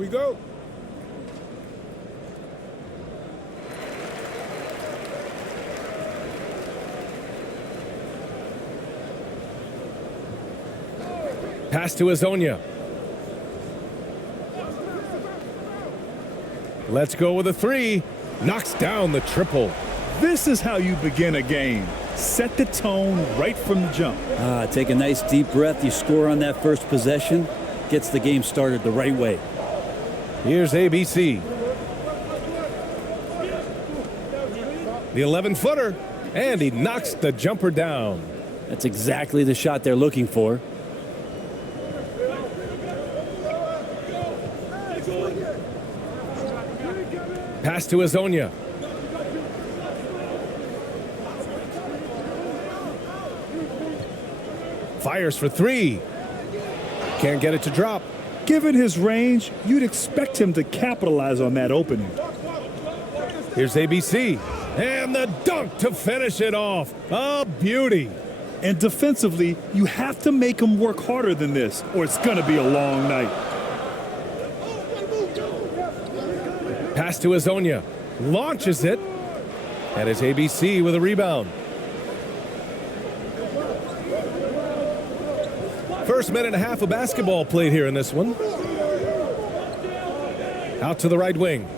we go. Pass to Azonia. Let's go with a three. Knocks down the triple. This is how you begin a game. Set the tone right from the jump. Take a nice deep breath. You score on that first possession. Gets the game started the right way. Here's ABC. The 11-footer. And he knocks the jumper down. That's exactly the shot they're looking for. Pass to Azonia. Fires for three. Can't get it to drop. Given his range, you'd expect him to capitalize on that opening. Here's ABC. And the dunk to finish it off. A beauty. And defensively, you have to make him work harder than this, or it's going to be a long night. Pass to Azonia. Launches it. And it's ABC with a rebound. First minute and a half of basketball played here in this one. Out to the right wing.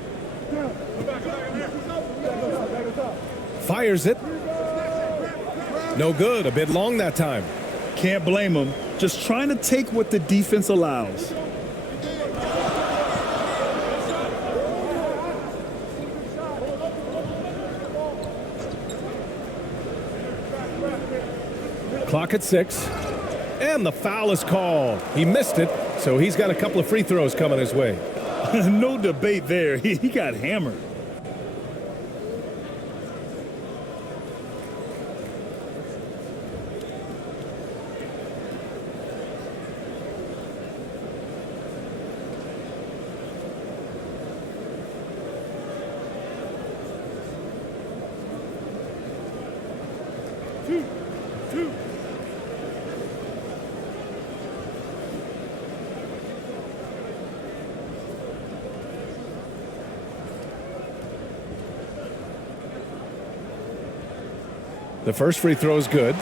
Fires it. No good. A bit long that time. Can't blame him. Just trying to take what the defense allows. Clock at 6. And the foul is called. He missed it, so he's got a couple of free throws coming his way. No debate there. He got hammered. The first free throw is good.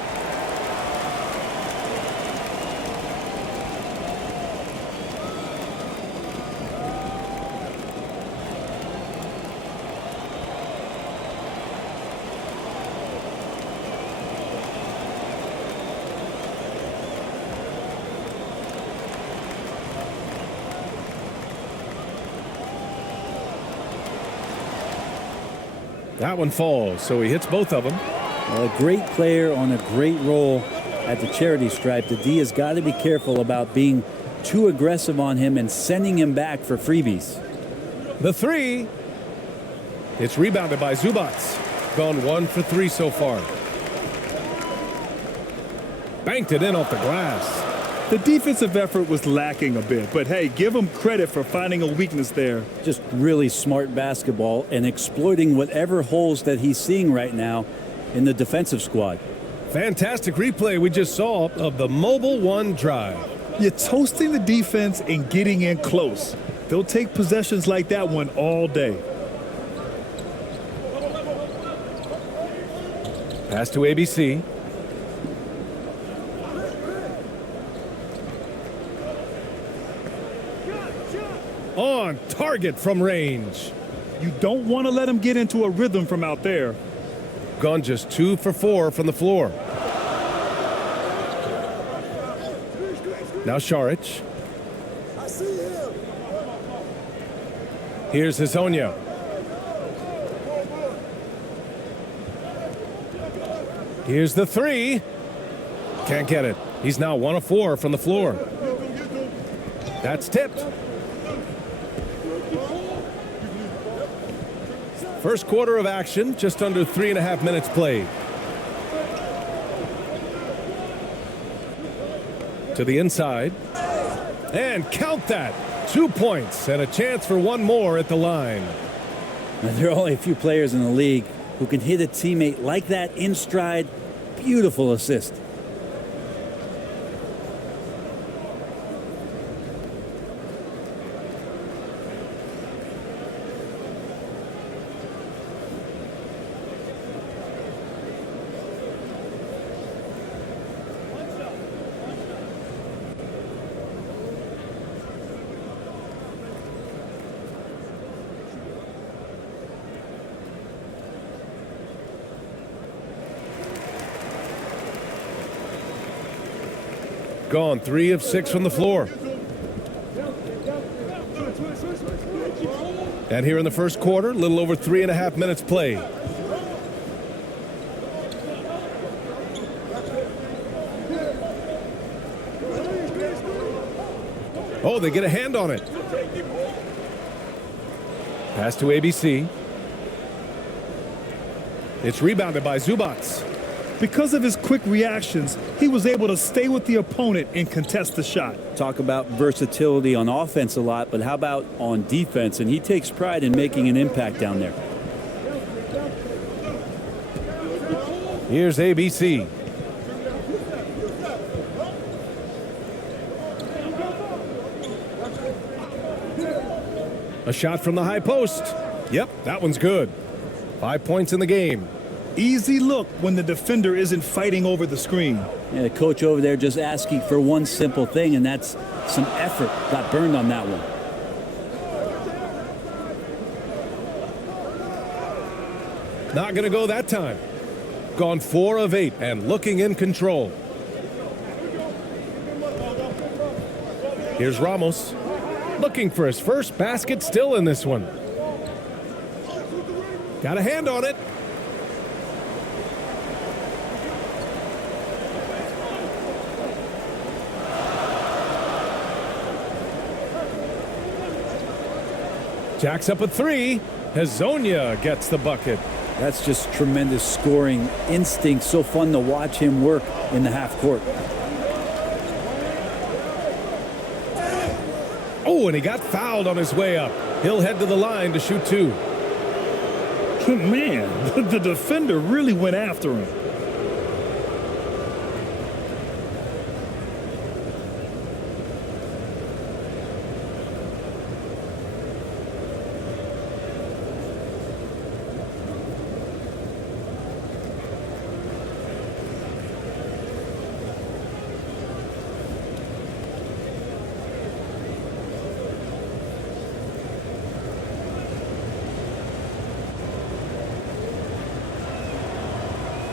That one falls, so he hits both of them. A great player on a great roll at the charity stripe. The D has got to be careful about being too aggressive on him and sending him back for freebies. The three. It's rebounded by Zubac. Gone 1 for 3 so far. Banked it in off the glass. The defensive effort was lacking a bit, but hey, give him credit for finding a weakness there. Just really smart basketball and exploiting whatever holes that he's seeing right now in the defensive squad. Fantastic replay we just saw of the mobile one drive. You're toasting the defense and getting in close. They'll take possessions like that one all day. Pass to ABC. On target from range. You don't want to let him get into a rhythm from out there. Gone just 2 for 4 from the floor. Now Šarić. Here's Azonia. Here's the three. Can't get it. He's now 1 of 4 from the floor. That's tipped. First quarter of action, just under 3.5 minutes played. To the inside. And count that. 2 points and a chance for one more at the line. Now, there are only a few players in the league who can hit a teammate like that in stride. Beautiful assist. gone 3 of 6 from the floor. And here in the first quarter, a little over 3.5 minutes played. Oh, they get a hand on it. Pass to ABC. It's rebounded by Zubats. Because of his quick reactions, he was able to stay with the opponent and contest the shot. Talk about versatility on offense a lot, but how about on defense? And he takes pride in making an impact down there. Here's ABC. A shot from the high post. Yep, that one's good. 5 points in the game. Easy look when the defender isn't fighting over the screen. Yeah, the coach over there just asking for one simple thing, and that's some effort. Got burned on that one. Not going to go that time. Gone 4 of 8 and looking in control. Here's Ramos. Looking for his first basket still in this one. Got a hand on it. Jacks up a 3. Hazonia gets the bucket. That's just tremendous scoring instinct. So fun to watch him work in the half court. Oh, and he got fouled on his way up. He'll head to the line to shoot 2. Man, the defender really went after him.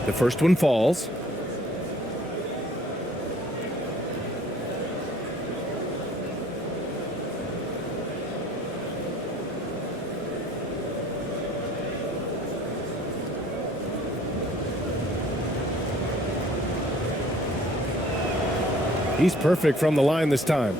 The first one falls. He's perfect from the line this time.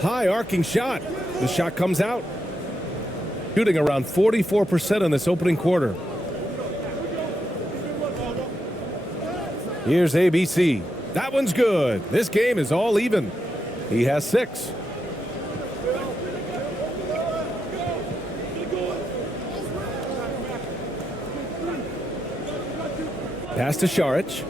High arcing shot. The shot comes out. Shooting around 44% in this opening quarter. Here's ABC. That one's good. This game is all even. He has 6. Pass to Šarić.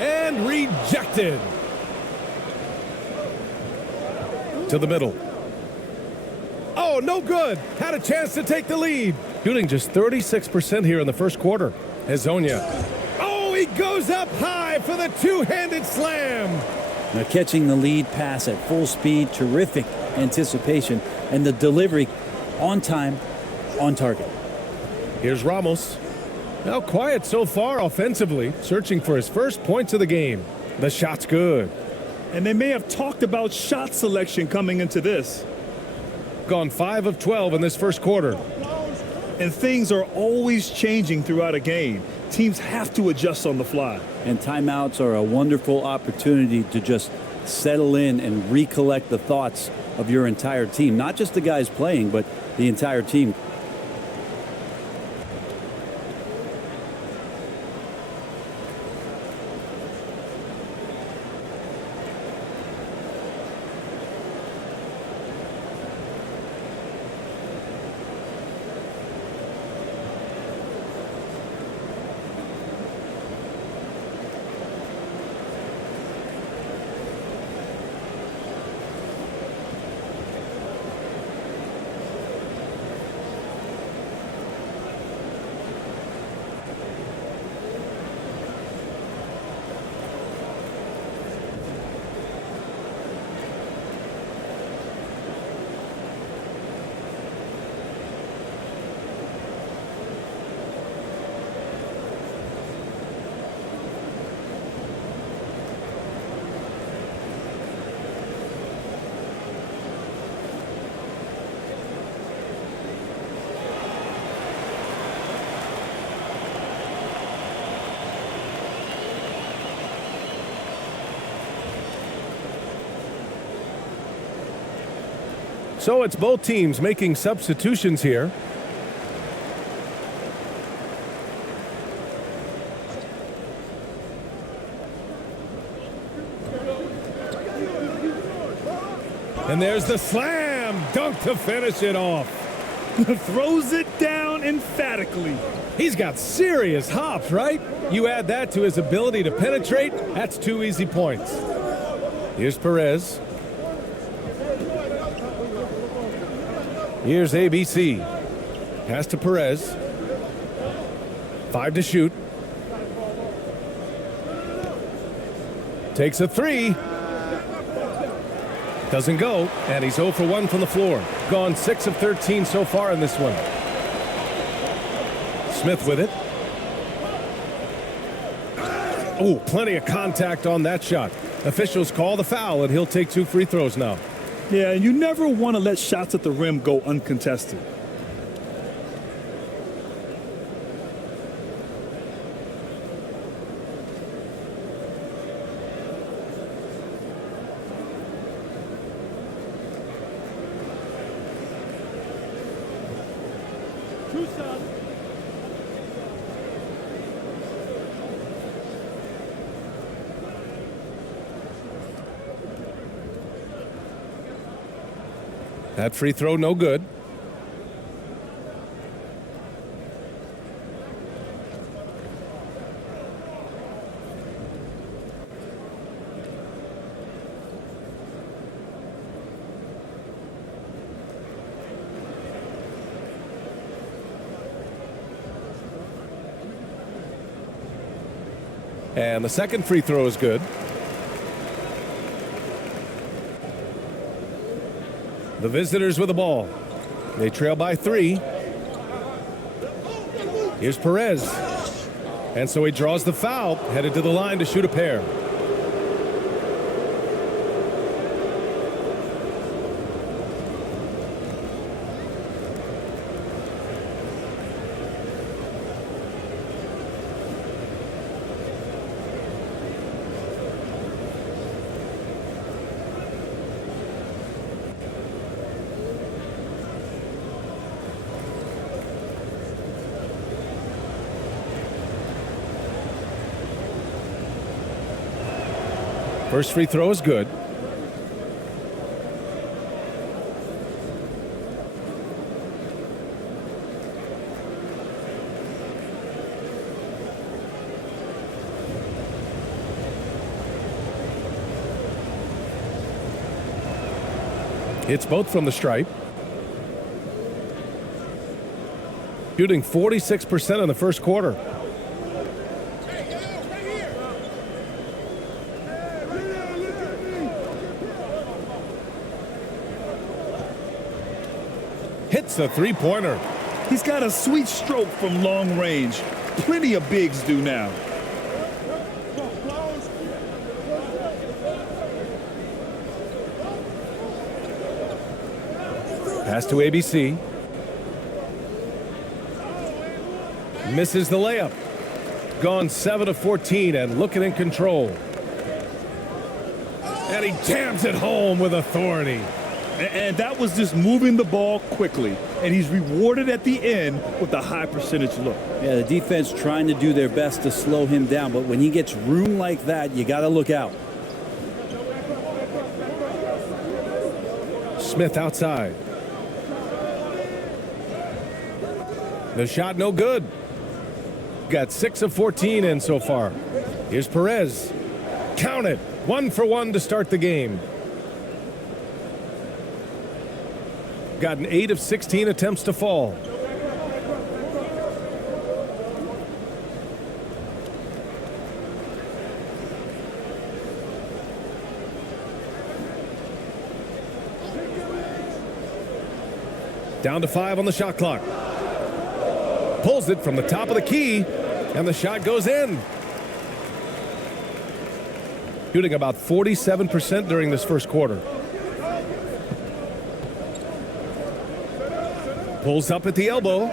And rejected. To the middle. Oh, no good. Had a chance to take the lead. Shooting just 36% here in the first quarter. Hazonia. Oh, he goes up high for the two-handed slam. Now catching the lead pass at full speed, terrific anticipation, and the delivery on time, on target. Here's Ramos. Now quiet so far offensively, searching for his first points of the game. The shot's good. And they may have talked about shot selection coming into this. Gone 5 of 12 in this first quarter. And things are always changing throughout a game. Teams have to adjust on the fly. And timeouts are a wonderful opportunity to just settle in and recollect the thoughts of your entire team. Not just the guys playing, but the entire team. So it's both teams making substitutions here. And there's the slam dunk to finish it off. Throws it down emphatically. He's got serious hops, right? You add that to his ability to penetrate, that's 2 easy points. Here's Perez. Here's ABC. Pass to Perez. 5 to shoot. Takes a 3. Doesn't go, and he's 0 for 1 from the floor. Gone 6 of 13 so far in this one. Smith with it. Oh, plenty of contact on that shot. Officials call the foul, and he'll take 2 free throws now. Yeah, and you never want to let shots at the rim go uncontested. That free throw, no good. And the second free throw is good. The visitors with the ball. They trail by 3. Here's Perez. And so he draws the foul, headed to the line to shoot a pair. First free throw is good. Hits both from the stripe. Shooting 46% in the first quarter. Hits a three-pointer. He's got a sweet stroke from long range. Plenty of bigs do now. Pass to ABC. Misses the layup. Gone 7 of 14 and looking in control. And he jams it home with authority. And that was just moving the ball quickly. And he's rewarded at the end with a high percentage look. Yeah, the defense trying to do their best to slow him down. But when he gets room like that, you got to look out. Smith outside. The shot no good. Got 6 of 14 in so far. Here's Perez. Count it. 1 for 1 to start the game. Got an 8 of 16 attempts to fall. Down to 5 on the shot clock. Pulls it from the top of the key, and the shot goes in. Shooting about 47% during this first quarter. Pulls up at the elbow.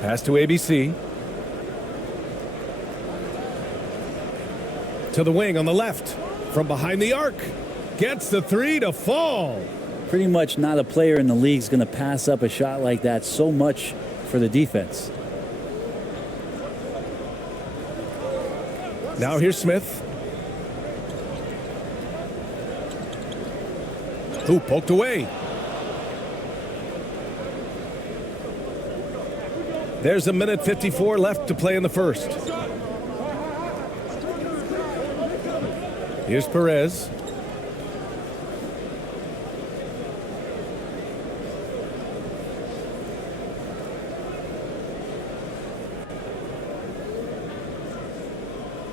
Pass to ABC. To the wing on the left. From behind the arc. Gets the three to fall. Pretty much not a player in the league is going to pass up a shot like that so much for the defense. Now here's Smith. Ooh, poked away. There's a minute 54 left to play in the first. Here's Perez.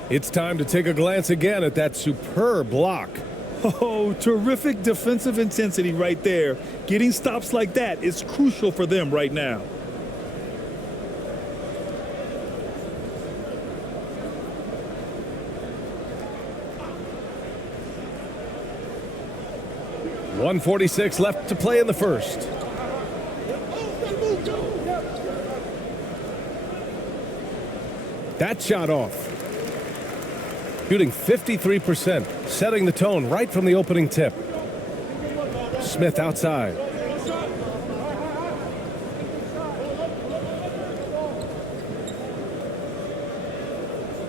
It's time to take a glance again at that superb block. Oh, terrific defensive intensity right there. Getting stops like that is crucial for them right now. .146 left to play in the first. That shot off. Shooting 53%, setting the tone right from the opening tip. Smith outside.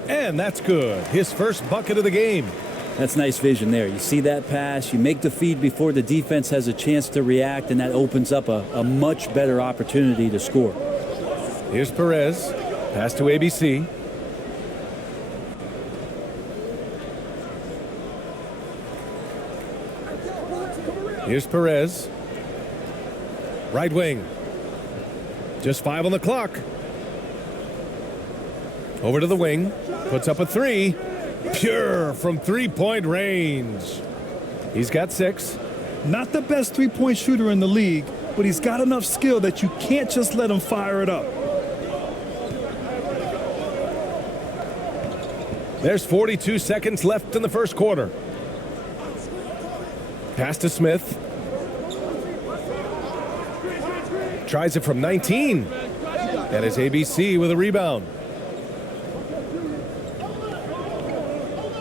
And that's good. His first bucket of the game. That's nice vision there. You see that pass, you make the feed before the defense has a chance to react, and that opens up a much better opportunity to score. Here's Perez. Pass to ABC. Here's Perez. Right wing. Just 5 on the clock. Over to the wing. Puts up a three. Pure from three-point range. He's got 6. Not the best three-point shooter in the league, but he's got enough skill that you can't just let him fire it up. There's 42 seconds left in the first quarter. Pass to Smith. Tries it from 19. And it's ABC with a rebound.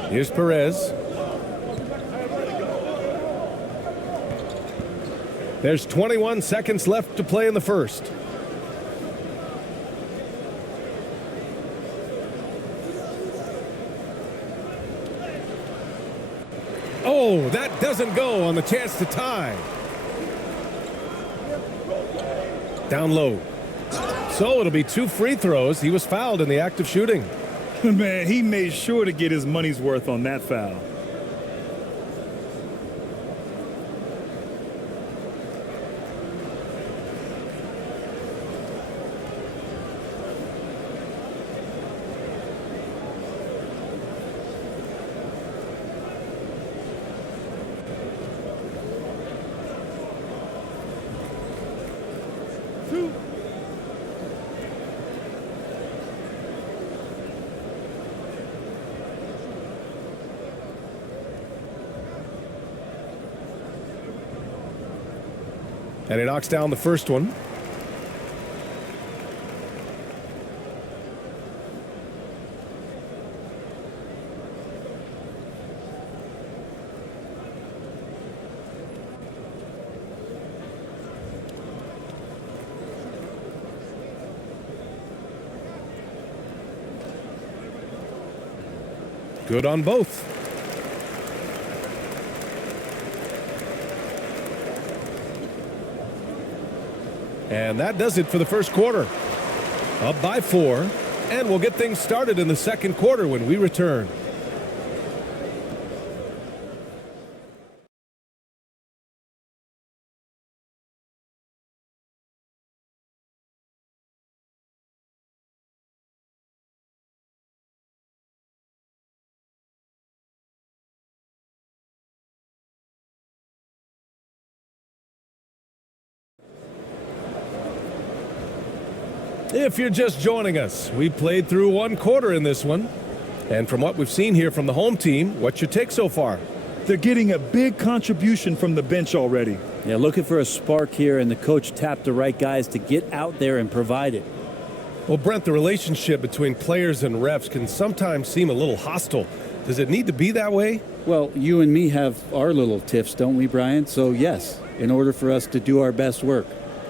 Here's Perez. There's 21 seconds left to play in the first. Oh, that doesn't go on the chance to tie. Down low. So it'll be 2 free throws. He was fouled in the act of shooting. Man, he made sure to get his money's worth on that foul. And he knocks down the first one. Good on both. And that does it for the first quarter. Up by 4, and we'll get things started in the second quarter when we return. If you're just joining us, we played through 1 quarter in this one. And from what we've seen here from the home team, what's your take so far? They're getting a big contribution from the bench already. Yeah, looking for a spark here, and the coach tapped the right guys to get out there and provide it. Well, Brent, the relationship between players and refs can sometimes seem a little hostile. Does it need to be that way? Well, you and me have our little tiffs, don't we, Brian? So, yes, in order for us to do our best work.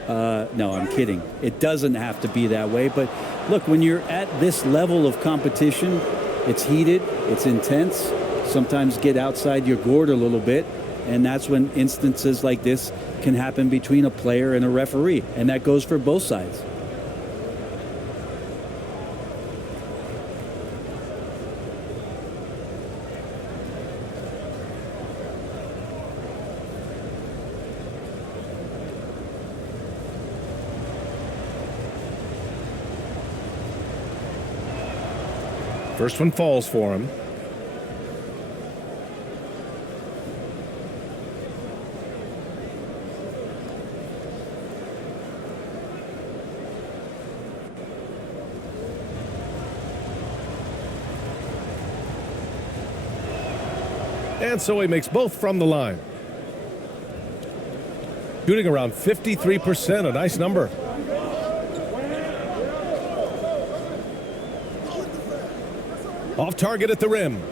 No, I'm kidding. It doesn't have to be that way. But look, when you're at this level of competition, it's heated, it's intense. Sometimes get outside your gourd a little bit. And that's when instances like this can happen between a player and a referee. And that goes for both sides. First one falls for him. And so he makes both from the line. Shooting around 53%, a nice number. Off target at the rim.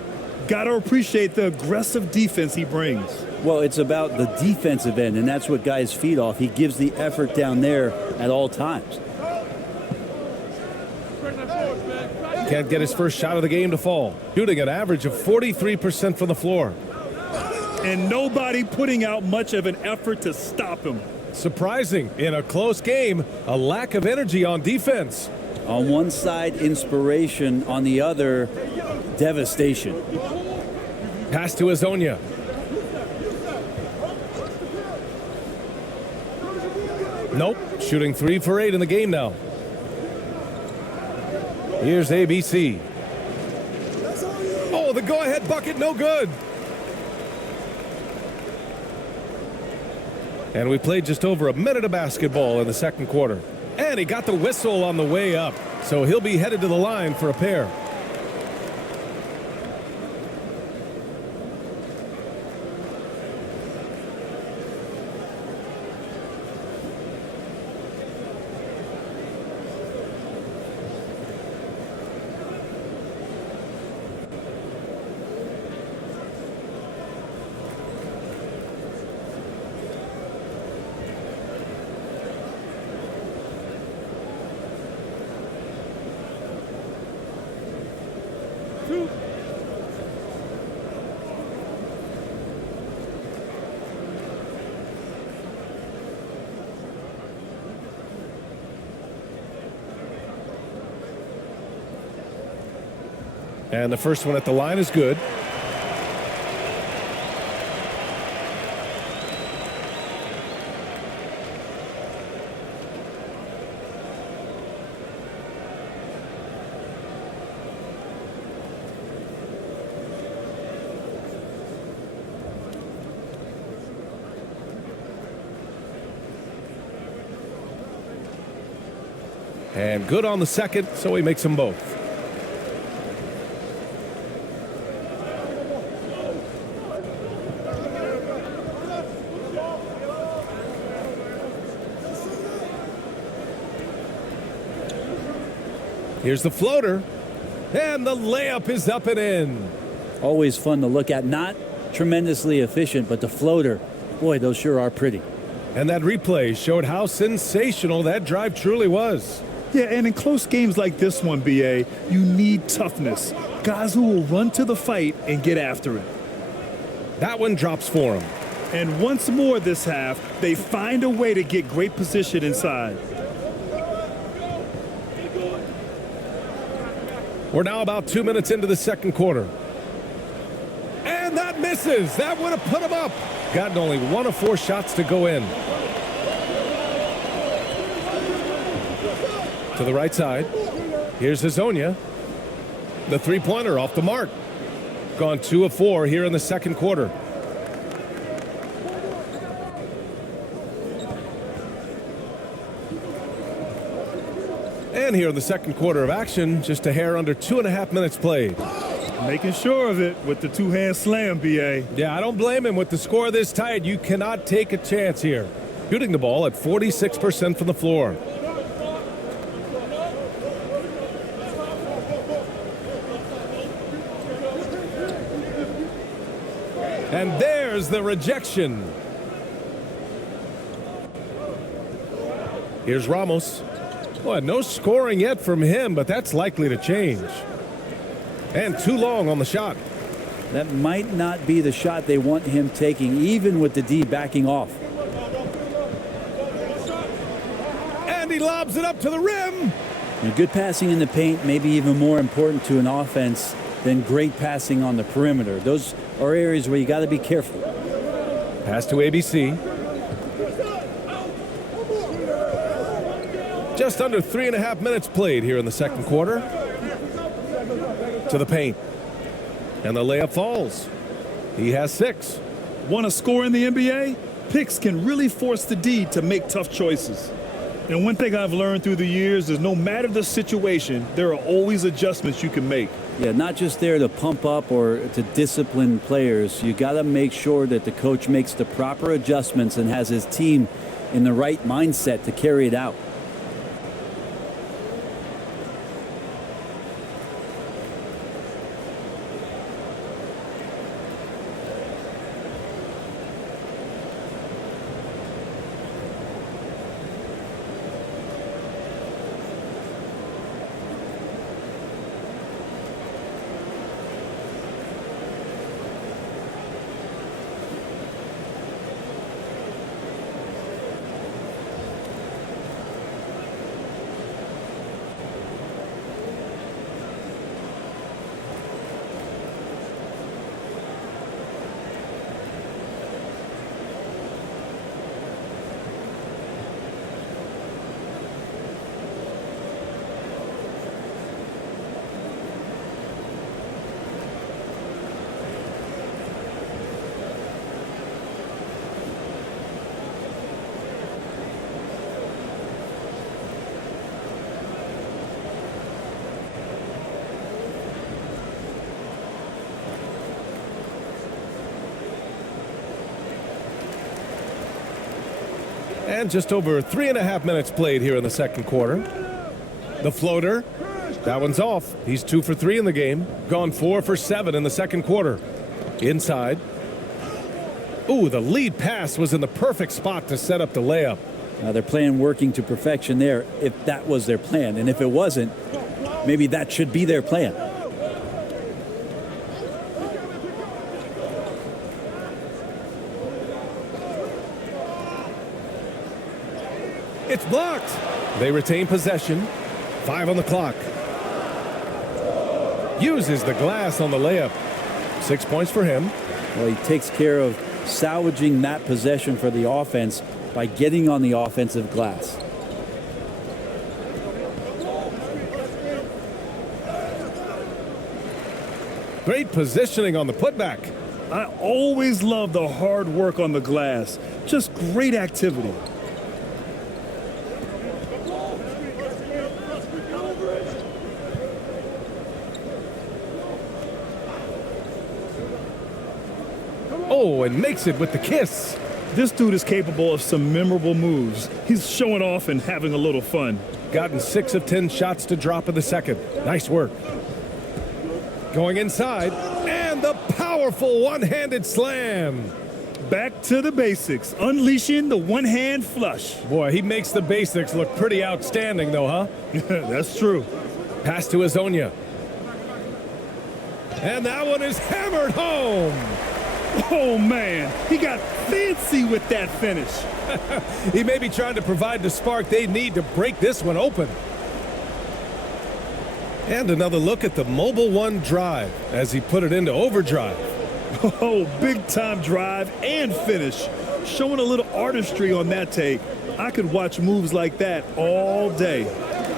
Got to appreciate the aggressive defense he brings. Well, it's about the defensive end, and that's what guys feed off. He gives the effort down there at all times. Can't get his first shot of the game to fall. Shooting an average of 43% from the floor. And nobody putting out much of an effort to stop him. Surprising. In a close game, a lack of energy on defense. On one side, inspiration. On the other, devastation. Pass to Azonia. Nope. Shooting 3 for 8 in the game now. Here's ABC. Oh, the go-ahead bucket, no good. And we played just over a minute of basketball in the second quarter. And he got the whistle on the way up. So he'll be headed to the line for a pair. And the first one at the line is good. And good on the second, so he makes them both. Here's the floater, and the layup is up and in. Always fun to look at. Not tremendously efficient, but the floater, boy, those sure are pretty. And that replay showed how sensational that drive truly was. Yeah, and in close games like this one, BA, you need toughness. Guys who will run to the fight and get after it. That one drops for him. And once more this half, they find a way to get great position inside. We're now about 2 minutes into the second quarter. And that misses. That would have put him up. Gotten only 1 of 4 shots to go in. To the right side. Here's Azonia. The three-pointer off the mark. Gone 2 of 4 here in the second quarter. And here in the second quarter of action, just a hair under 2.5 minutes played. Making sure of it with the two-hand slam, BA. Yeah, I don't blame him. With the score this tight, you cannot take a chance here. Shooting the ball at 46% from the floor. And there's the rejection. Here's Ramos. Well, no scoring yet from him, but that's likely to change. And too long on the shot. That might not be the shot they want him taking, even with the D backing off. And he lobs it up to the rim. And good passing in the paint may be even more important to an offense than great passing on the perimeter. Those are areas where you got to be careful. Pass to ABC. Just under 3.5 minutes played here in the second quarter. To the paint. And the layup falls. He has 6. Want to score in the NBA? Picks can really force the D to make tough choices. And one thing I've learned through the years is no matter the situation, there are always adjustments you can make. Yeah, not just there to pump up or to discipline players. You got to make sure that the coach makes the proper adjustments and has his team in the right mindset to carry it out. And just over 3.5 minutes played here in the second quarter. The floater. That one's off. He's 2 for 3 in the game. Gone 4 for 7 in the second quarter. Inside. Ooh, the lead pass was in the perfect spot to set up the layup. Their plan working to perfection there, if that was their plan. And if it wasn't, maybe that should be their plan. It's blocked. They retain possession. 5 on the clock. Uses the glass on the layup. 6 points for him. Well, he takes care of salvaging that possession for the offense by getting on the offensive glass. Great positioning on the putback. I always love the hard work on the glass. Just great activity. Oh, and makes it with the kiss. This dude is capable of some memorable moves. He's showing off and having a little fun. Gotten 6 of 10 shots to drop in the second. Nice work. Going inside, and the powerful one-handed slam. Back to the basics, unleashing the one-hand flush. Boy, he makes the basics look pretty outstanding, though, huh? That's true. Pass to Azonia. And that one is hammered home. Oh, man, he got fancy with that finish. He may be trying to provide the spark they need to break this one open. And another look at the Mobile One drive as he put it into overdrive. Oh, big-time drive and finish. Showing a little artistry on that take. I could watch moves like that all day.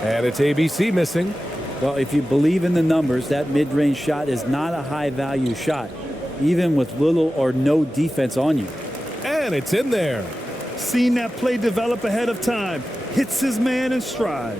And it's ABC missing. Well, if you believe in the numbers, that mid-range shot is not a high-value shot, even with little or no defense on you. And it's in there. Seen that play develop ahead of time. Hits his man in stride.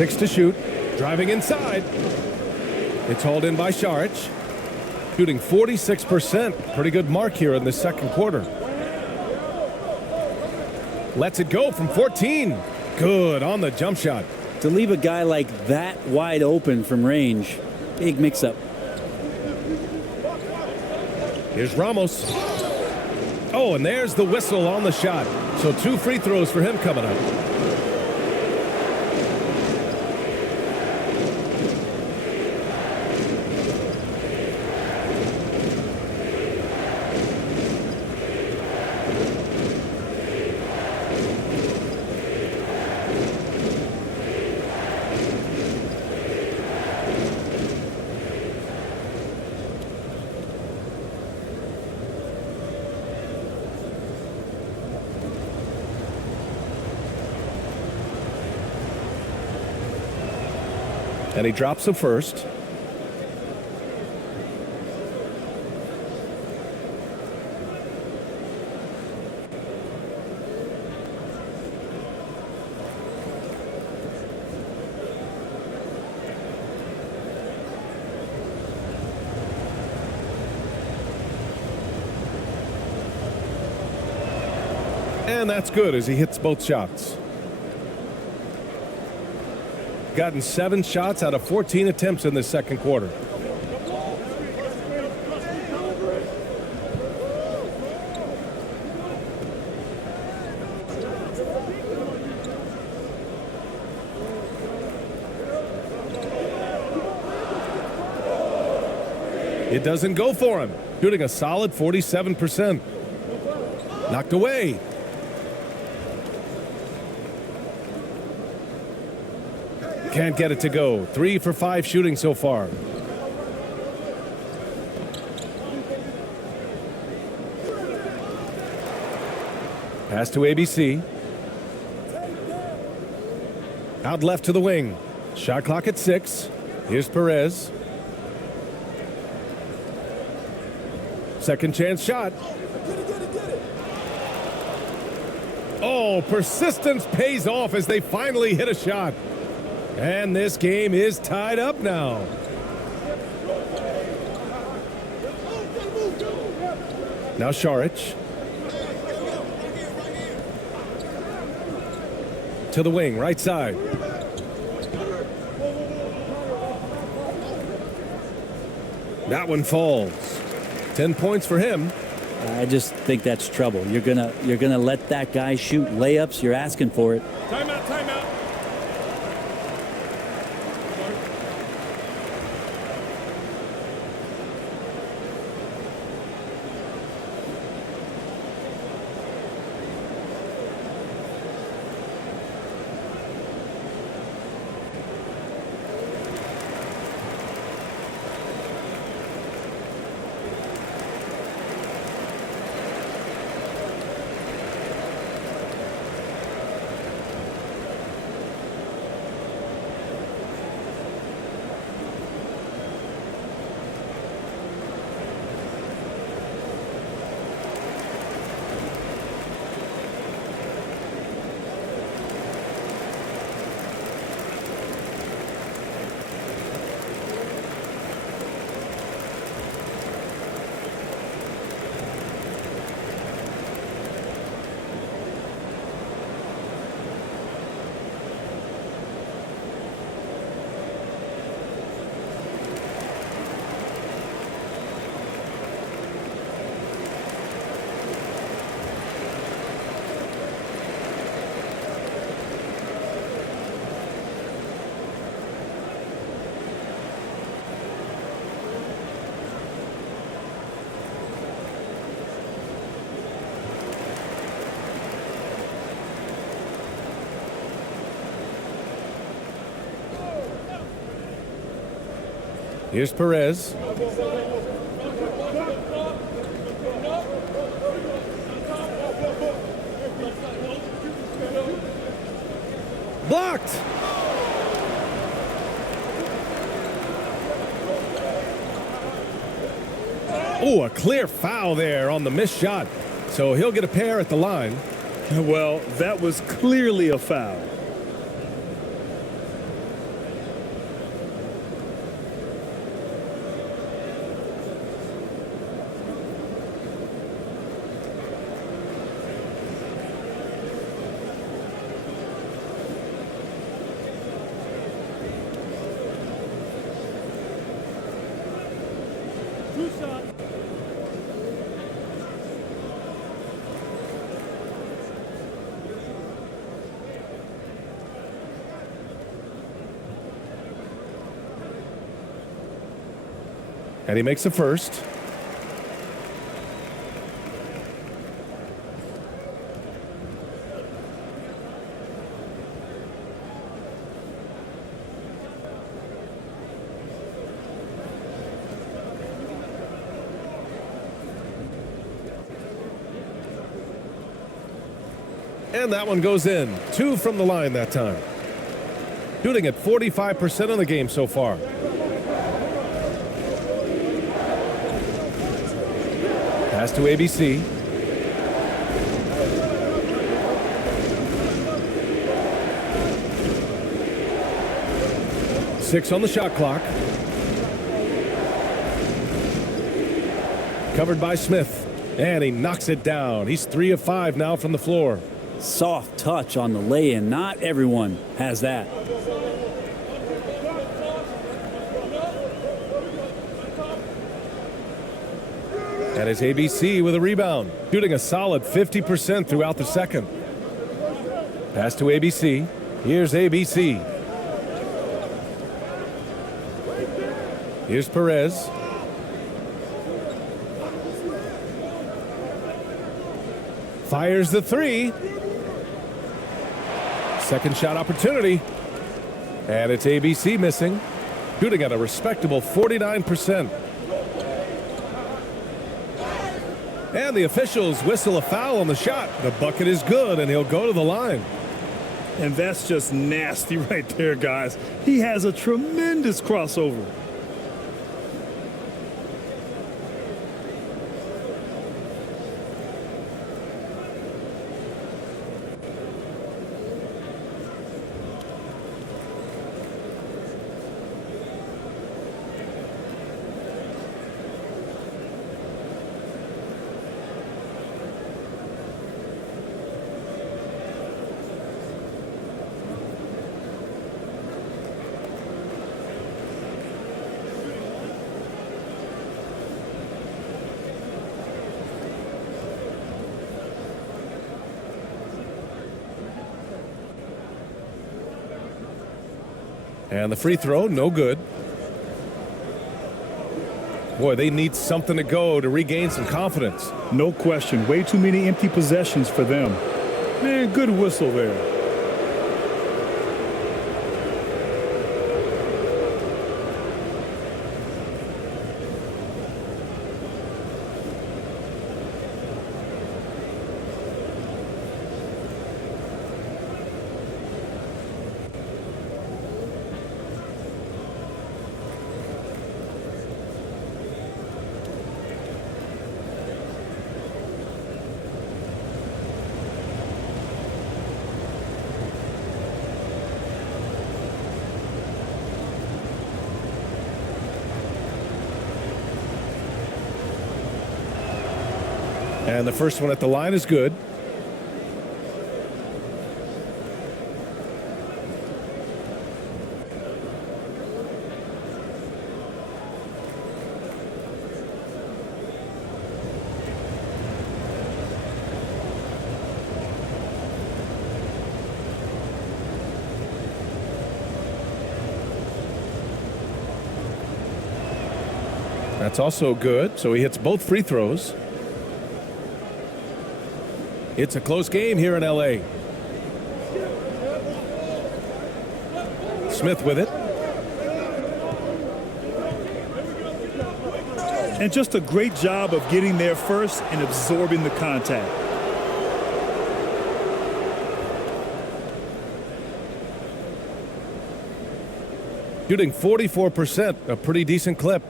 6 to shoot. Driving inside. It's hauled in by Saric. Shooting 46%. Pretty good mark here in the second quarter. Lets it go from 14. Good on the jump shot. To leave a guy like that wide open from range, big mix-up. Here's Ramos. Oh, and there's the whistle on the shot. So 2 free throws for him coming up. And he drops the first. And that's good as he hits both shots. Gotten 7 shots out of 14 attempts in the second quarter. It doesn't go for him. Shooting a solid 47%. Knocked away. Can't get it to go. 3 for 5 shooting so far. Pass to ABC. Out left to the wing. Shot clock at 6. Here's Perez. Second chance shot. Oh, persistence pays off as they finally hit a shot. And this game is tied up now. Now Saric. To the wing, right side. That one falls. 10 points for him. I just think that's trouble. You're gonna let that guy shoot layups. You're asking for it. Timeout, timeout. Here's Perez. Blocked. Oh, a clear foul there on the missed shot. So he'll get a pair at the line. Well, that was clearly a foul. And he makes the first. And that one goes in. 2 from the line that time. Shooting at 45% of the game so far. Pass to ABC. Six on the shot clock. Covered by Smith. And he knocks it down. He's 3 of 5 now from the floor. Soft touch on the lay-in. Not everyone has that. And it's ABC with a rebound, shooting a solid 50% throughout the second. Pass to ABC. Here's ABC. Here's Perez. Fires the 3. Second shot opportunity. And it's ABC missing, shooting at a respectable 49%. And the officials whistle a foul on the shot. The bucket is good, and he'll go to the line. And that's just nasty right there, guys. He has a tremendous crossover. And the free throw, no good. Boy, they need something to go to regain some confidence. No question. Way too many empty possessions for them. Man, good whistle there. And the first one at the line is good. That's also good, so he hits both free throws. It's a close game here in LA. Smith with it. And just a great job of getting there first and absorbing the contact. Shooting 44%, a pretty decent clip.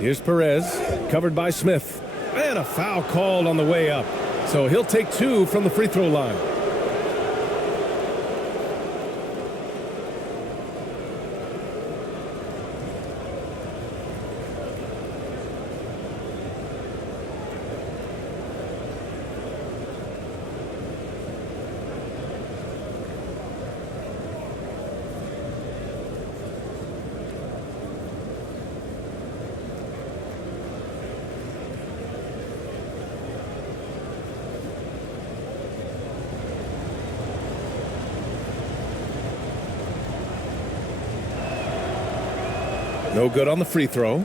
Here's Perez, covered by Smith. And a foul called on the way up. So he'll take 2 from the free throw line. No good on the free throw.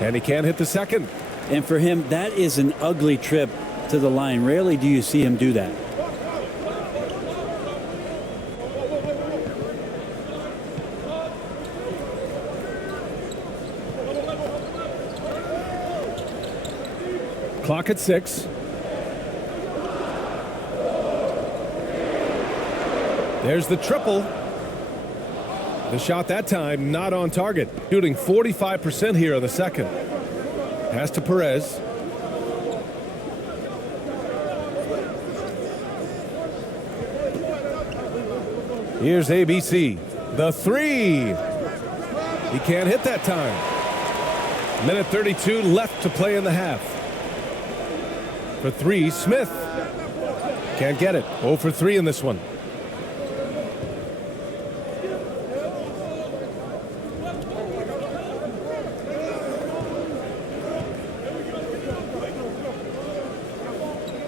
And he can't hit the second. And for him, that is an ugly trip to the line. Rarely do you see him do that. Clock at 6. There's the triple. The shot that time not on target. Shooting 45% here in the second. Pass to Perez. Here's ABC. The three. He can't hit that time. Minute 32 left to play in the half. For three, Smith. Can't get it. 0 for 3 in this one.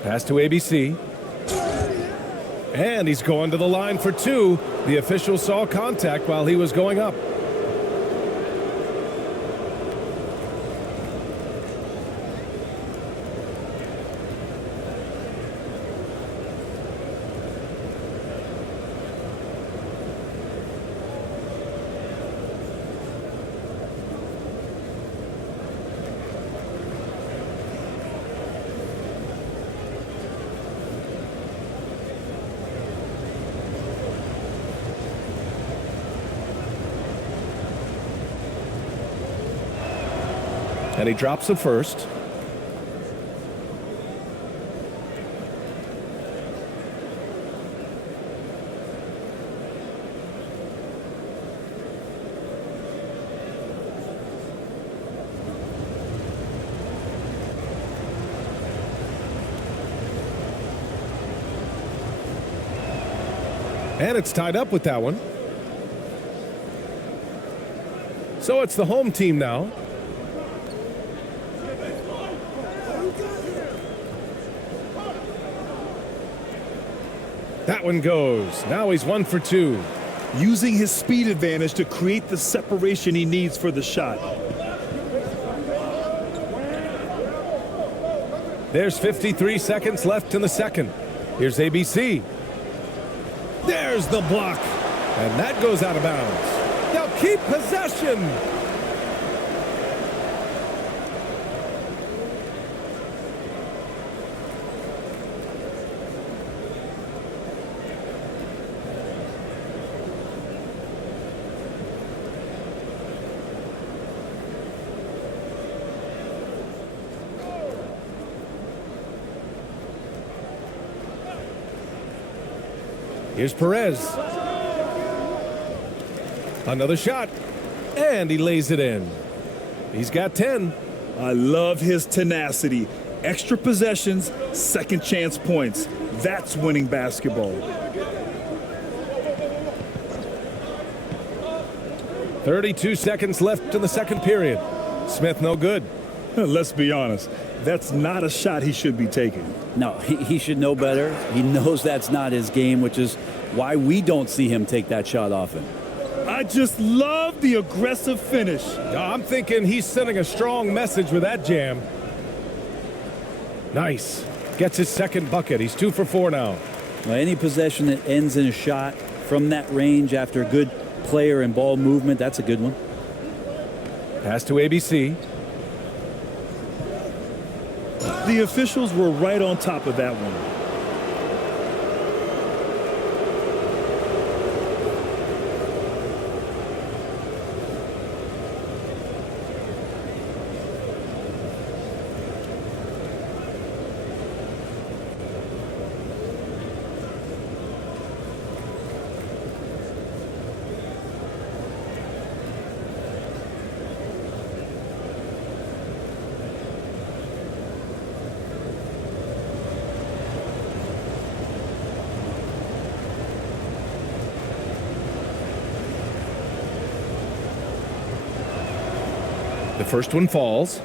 Pass to ABC. And he's going to the line for 2. The official saw contact while he was going up. And he drops the first. And it's tied up with that one. So it's the home team now. That one goes. Now he's 1 for 2. Using his speed advantage to create the separation he needs for the shot. There's 53 seconds left in the second. Here's ABC. There's the block. And that goes out of bounds. They'll keep possession. Here's Perez. Another shot. And he lays it in. He's got 10. I love his tenacity. Extra possessions, second chance points. That's winning basketball. 32 seconds left in the second period. Smith no good. Let's be honest. That's not a shot he should be taking. No, he should know better. He knows that's not his game, which is why we don't see him take that shot often. I just love the aggressive finish. I'm thinking he's sending a strong message with that jam. Nice. Gets his second bucket. He's 2 for 4 now. Well, any possession that ends in a shot from that range after good player and ball movement, that's a good one. Pass to ABC. The officials were right on top of that one. The first one falls.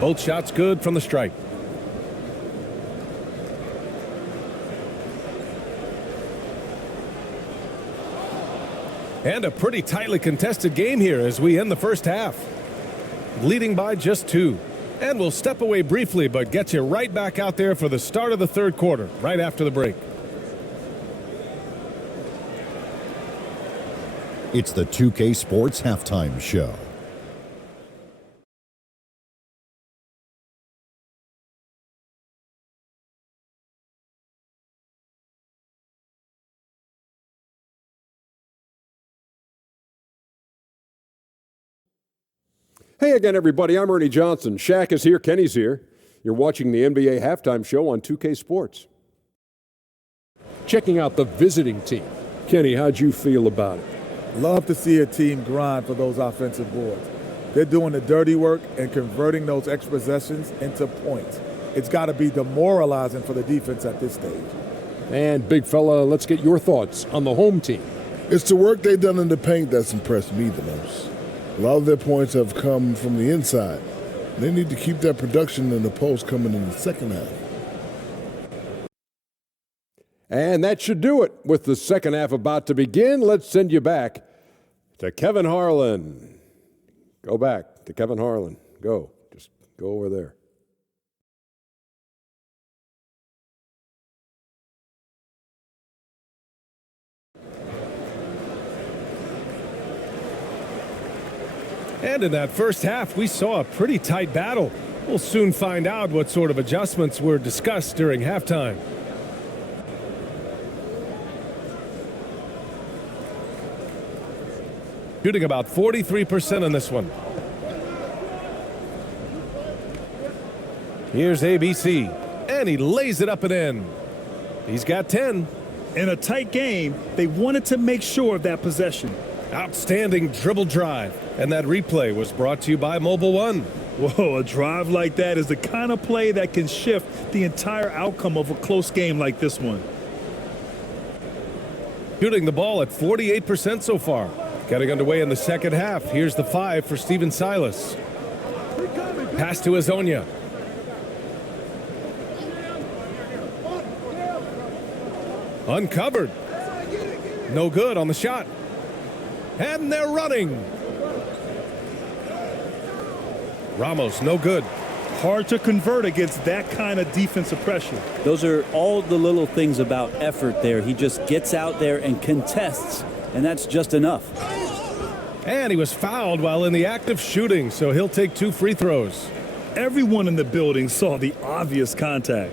Both shots good from the stripe. And a pretty tightly contested game here as we end the first half. Leading by just 2. And we'll step away briefly, but get you right back out there for the start of the third quarter, right after the break. It's the 2K Sports Halftime Show. Hey again, everybody. I'm Ernie Johnson. Shaq is here. Kenny's here. You're watching the NBA Halftime Show on 2K Sports. Checking out the visiting team. Kenny, how'd you feel about it? Love to see a team grind for those offensive boards. They're doing the dirty work and converting those extra possessions into points. It's got to be demoralizing for the defense at this stage. And big fella, let's get your thoughts on the home team. It's the work they've done in the paint that's impressed me the most. A lot of their points have come from the inside. They need to keep that production in the post coming in the second half. And that should do it. With the second half about to begin, let's send you back to Kevin Harlan. Go back to Kevin Harlan. Go. Just go over there. And in that first half, we saw a pretty tight battle. We'll soon find out what sort of adjustments were discussed during halftime. Shooting about 43% on this one. Here's ABC, and he lays it up and in. He's got 10. In a tight game, they wanted to make sure of that possession. Outstanding dribble drive. And that replay was brought to you by Mobile One. Whoa, a drive like that is the kind of play that can shift the entire outcome of a close game like this one. Shooting the ball at 48% so far. Getting underway in the second half. Here's the 5 for Steven Silas. Pass to Azonia. Uncovered. No good on the shot. And they're running. Ramos, no good. Hard to convert against that kind of defensive pressure. Those are all the little things about effort there. He just gets out there and contests, and that's just enough. And he was fouled while in the act of shooting, so he'll take 2 free throws. Everyone in the building saw the obvious contact.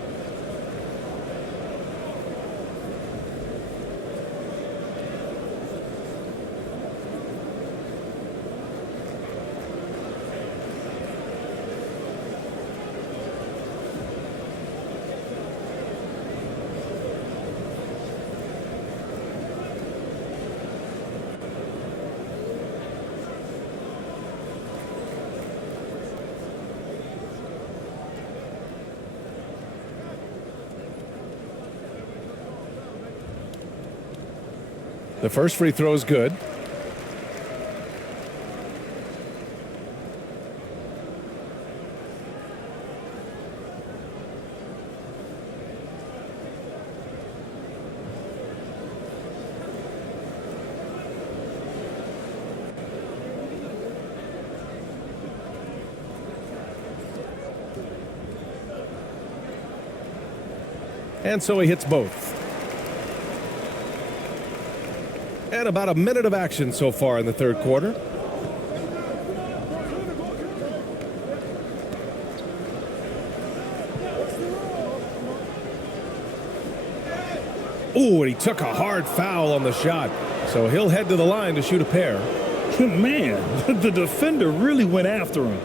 The first free throw is good. And so he hits both. And about a minute of action so far in the third quarter. Ooh, and he took a hard foul on the shot. So he'll head to the line to shoot a pair. Man, the defender really went after him.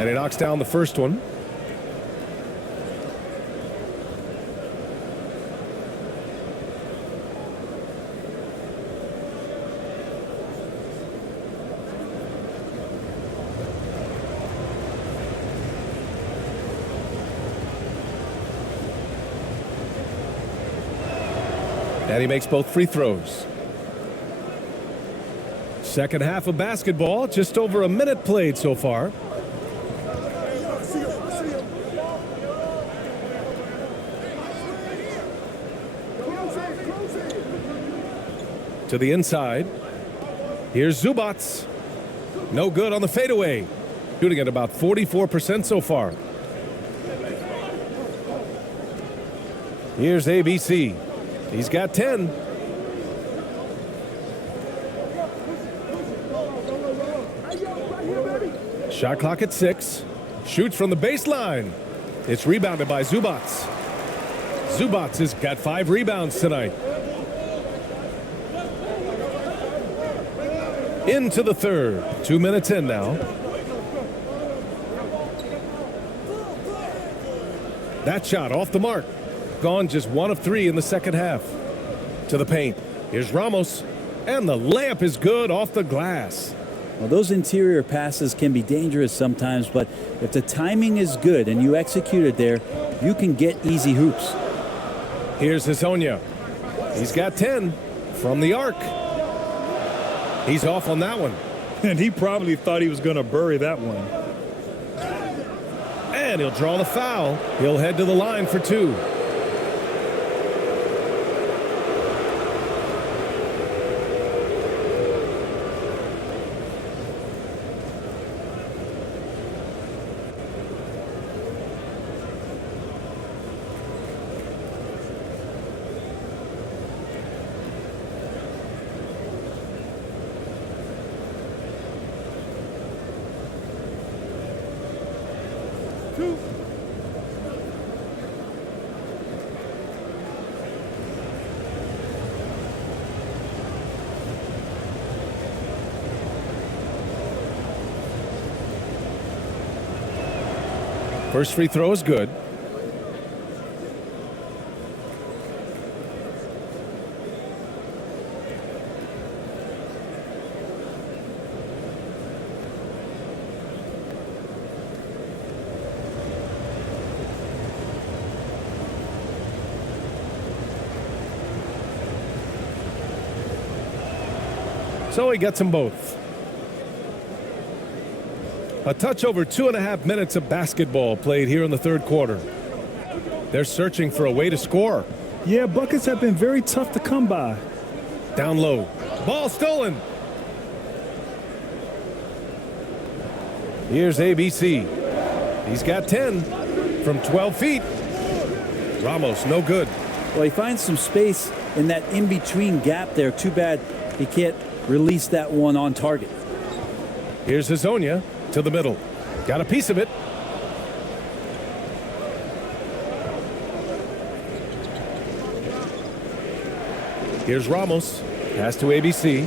And he knocks down the first one. And he makes both free throws. Second half of basketball, just over a minute played so far. To the inside. Here's Zubats. No good on the fadeaway. Shooting at about 44% so far. Here's ABC. He's got 10. Shot clock at 6. Shoots from the baseline. It's rebounded by Zubats. Zubats has got 5 rebounds tonight. Into the third. 2 minutes in now. That shot off the mark. Gone just 1 of 3 in the second half. To the paint. Here's Ramos. And the layup is good off the glass. Well, those interior passes can be dangerous sometimes, but if the timing is good and you execute it there, you can get easy hoops. Here's Hazonia. He's got 10 from the arc. He's off on that one. And he probably thought he was going to bury that one. And he'll draw the foul. He'll head to the line for 2. First free throw is good. So he gets them both. A touch over 2.5 minutes of basketball played here in the third quarter. They're searching for a way to score. Yeah, buckets have been very tough to come by. Down low. Ball stolen. Here's ABC. He's got 10 from 12 feet. Ramos, no good. Well, he finds some space in that in-between gap there. Too bad he can't release that one on target. Here's Hazonia. To the middle. Got a piece of it. Here's Ramos. Pass to ABC.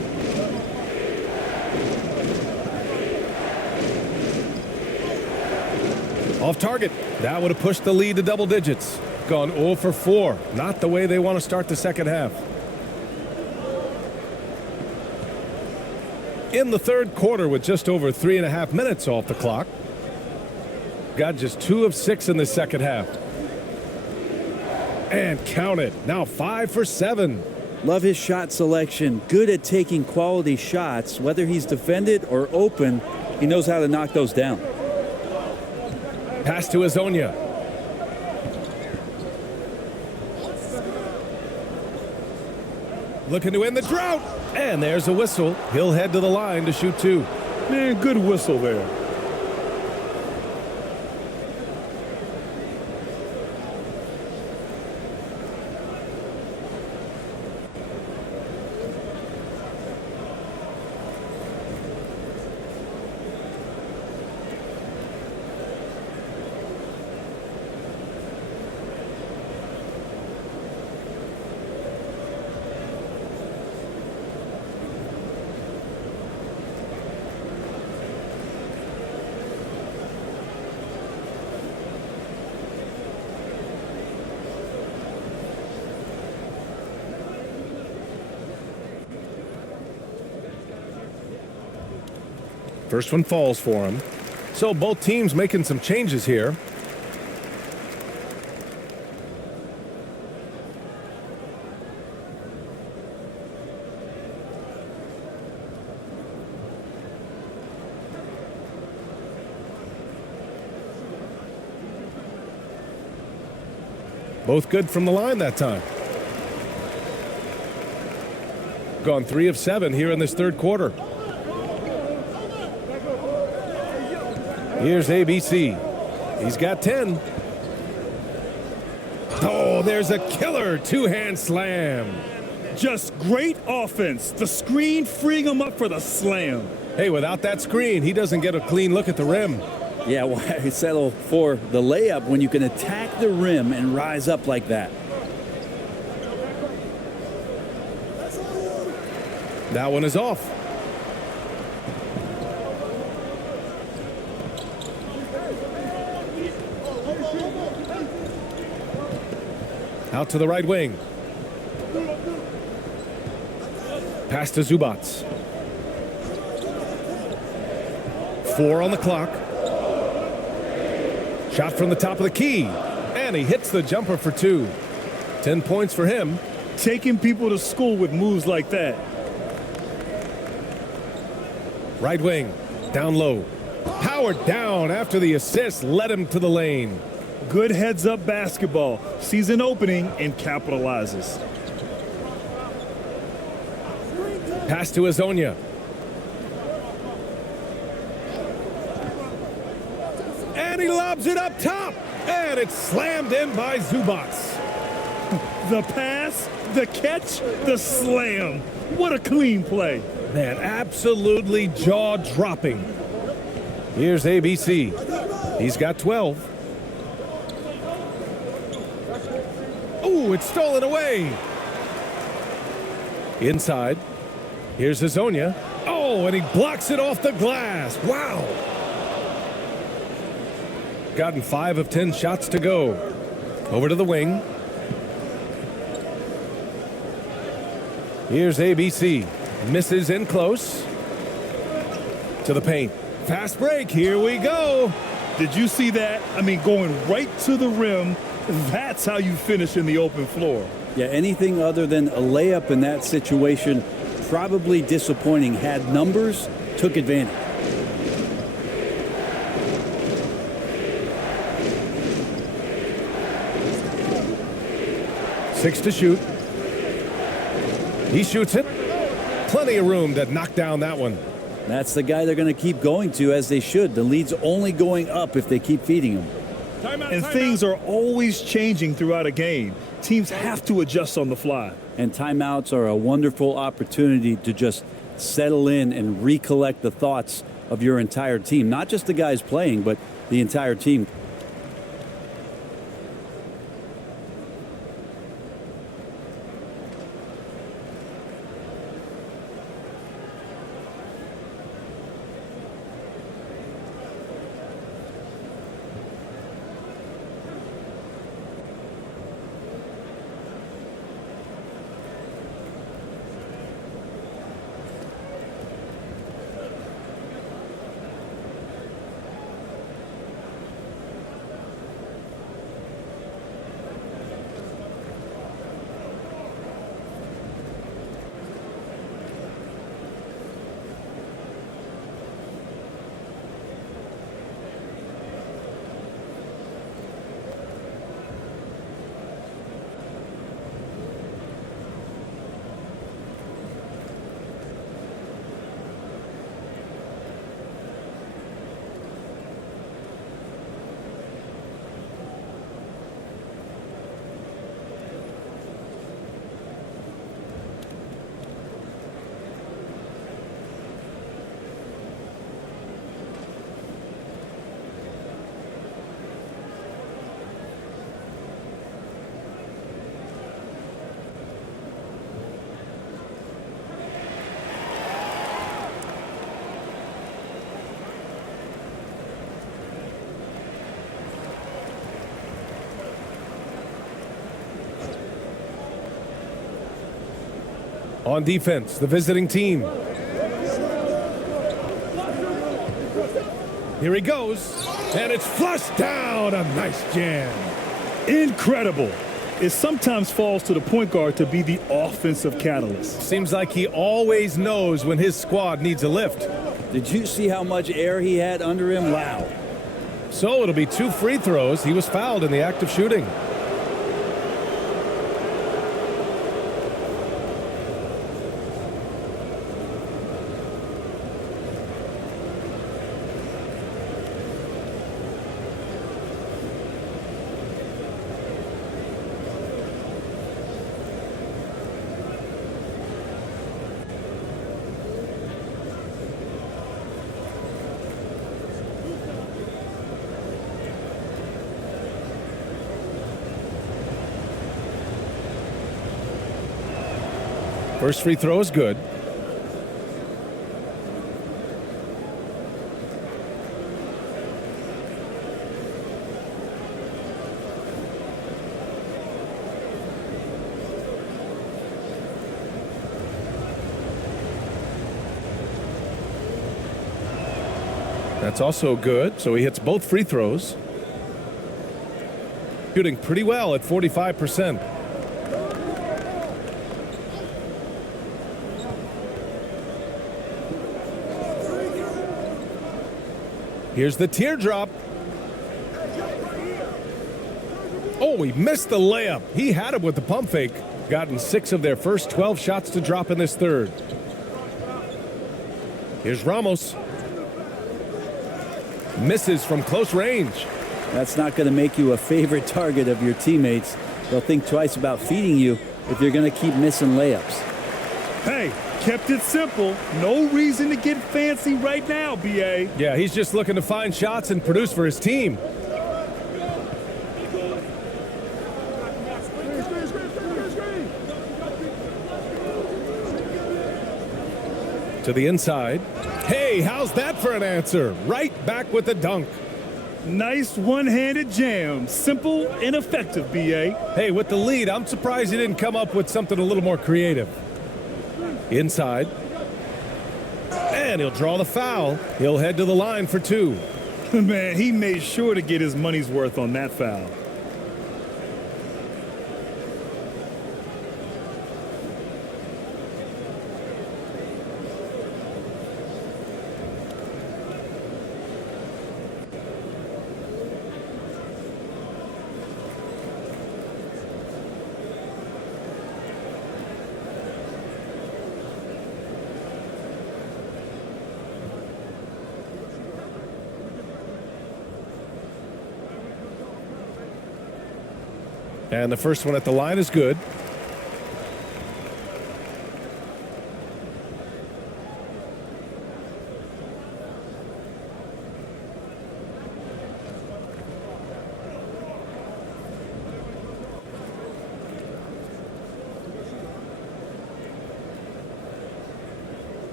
Off target. That would have pushed the lead to double digits. Gone 0 for 4. Not the way they want to start the second half. In the third quarter with just over 3.5 minutes off the clock. Got just 2 of 6 in the second half. And count it. Now 5 for 7. Love his shot selection. Good at taking quality shots. Whether he's defended or open, he knows how to knock those down. Pass to Hazonia. Looking to end the drought. And there's a whistle. He'll head to the line to shoot 2. Man, good whistle there. First one falls for him. So both teams making some changes here. Both good from the line that time. Gone 3 of 7 here in this third quarter. Here's ABC. He's got 10. Oh, there's a killer two-hand slam. Just great offense. The screen freeing him up for the slam. Hey, without that screen, he doesn't get a clean look at the rim. Yeah, why settle for the layup when you can attack the rim and rise up like that? That one is off. Out to the right wing. Pass to Zubac. 4 on the clock. Shot from the top of the key. And he hits the jumper for 2. 10 points for him. Taking people to school with moves like that. Right wing. Down low. Powered down after the assist led him to the lane. Good heads-up basketball. Sees an opening and capitalizes. Pass to Azonia. And he lobs it up top. And it's slammed in by Zubac. The pass, the catch, the slam. What a clean play. Man, absolutely jaw-dropping. Here's ABC. He's got 12. Ooh, it's stolen away. Inside. Here's Azonia. Oh, and he blocks it off the glass. Wow. Gotten 5 of 10 shots to go. Over to the wing. Here's ABC. Misses in close. To the paint. Fast break. Here we go. Did you see that? I mean, going right to the rim. That's how you finish in the open floor. Yeah, anything other than a layup in that situation, probably disappointing. Had numbers, took advantage. Six to shoot. He shoots it. Plenty of room to knock down that one. That's the guy they're going to keep going to, as they should. The lead's only going up if they keep feeding him. And things are always changing throughout a game. Teams have to adjust on the fly. And timeouts are a wonderful opportunity to just settle in and recollect the thoughts of your entire team. Not just the guys playing, but the entire team. On defense, the visiting team. Here he goes. And it's flushed down. A nice jam. Incredible. It sometimes falls to the point guard to be the offensive catalyst. Seems like he always knows when his squad needs a lift. Did you see how much air he had under him? Wow. So it'll be 2 free throws. He was fouled in the act of shooting. First free throw is good. That's also good, so he hits both free throws. Shooting pretty well at 45%. Here's the teardrop. Oh, he missed the layup. He had him with the pump fake. Gotten 6 of their first 12 shots to drop in this third. Here's Ramos. Misses from close range. That's not going to make you a favorite target of your teammates. They'll think twice about feeding you if you're going to keep missing layups. Hey, kept it simple. No reason to get fancy right now, B.A. Yeah, he's just looking to find shots and produce for his team. To the inside. Hey, how's that for an answer? Right back with the dunk. Nice one-handed jam. Simple and effective, B.A. Hey, with the lead, I'm surprised he didn't come up with something a little more creative. Inside. And he'll draw the foul. He'll head to the line for 2. Man, he made sure to get his money's worth on that foul. And the first one at the line is good.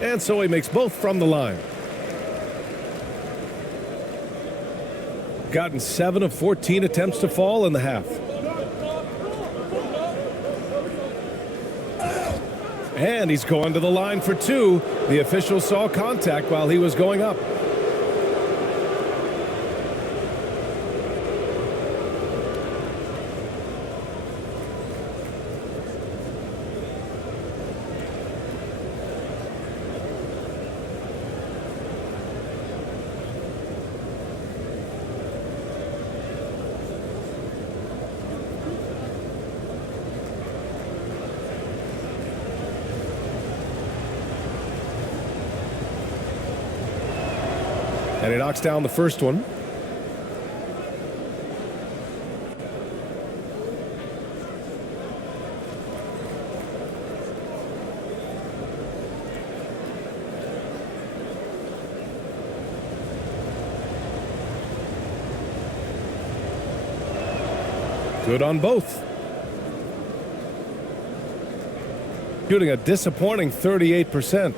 And so he makes both from the line. Gotten 7 of 14 attempts to fall in the half. And he's going to the line for 2. The official saw contact while he was going up. And he knocks down the first one. Good on both. Shooting a disappointing 38%.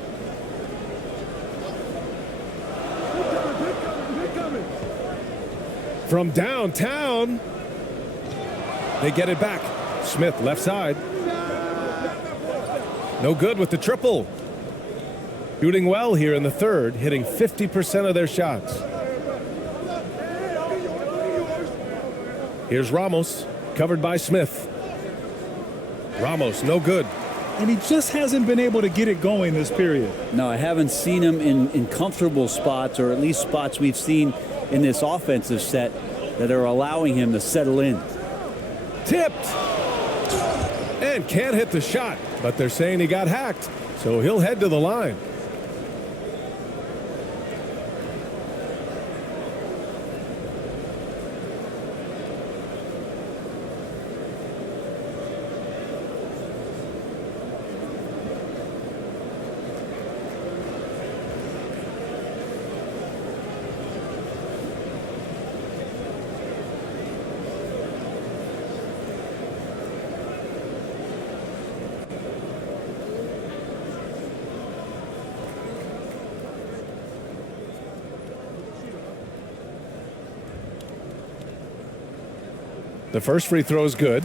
From downtown, they get it back. Smith left side. No good with the triple. Shooting well here in the third, hitting 50% of their shots. Here's Ramos, covered by Smith. Ramos, no good. And he just hasn't been able to get it going this period. No, I haven't seen him in comfortable spots, or at least spots we've seen in this offensive set that are allowing him to settle in. Tipped. And can't hit the shot, but they're saying he got hacked, so he'll head to the line. The first free throw is good.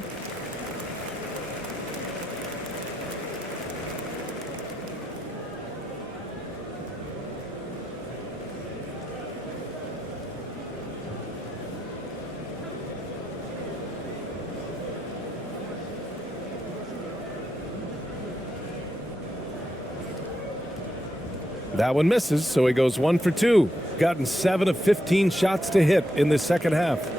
That one misses, so he goes 1 for 2. Gotten 7 of 15 shots to hit in the second half.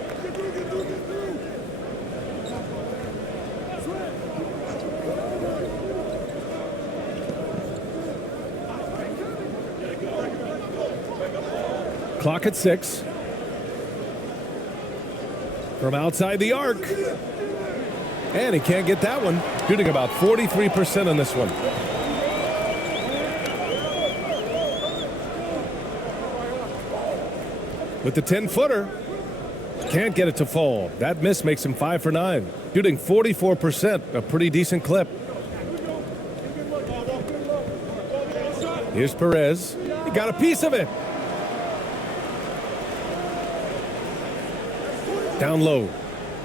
Clock at 6. From outside the arc. And he can't get that one. Shooting about 43% on this one. With the 10-footer. Can't get it to fall. That miss makes him 5 for 9. Shooting 44%, a pretty decent clip. Here's Perez. He got a piece of it. Down low.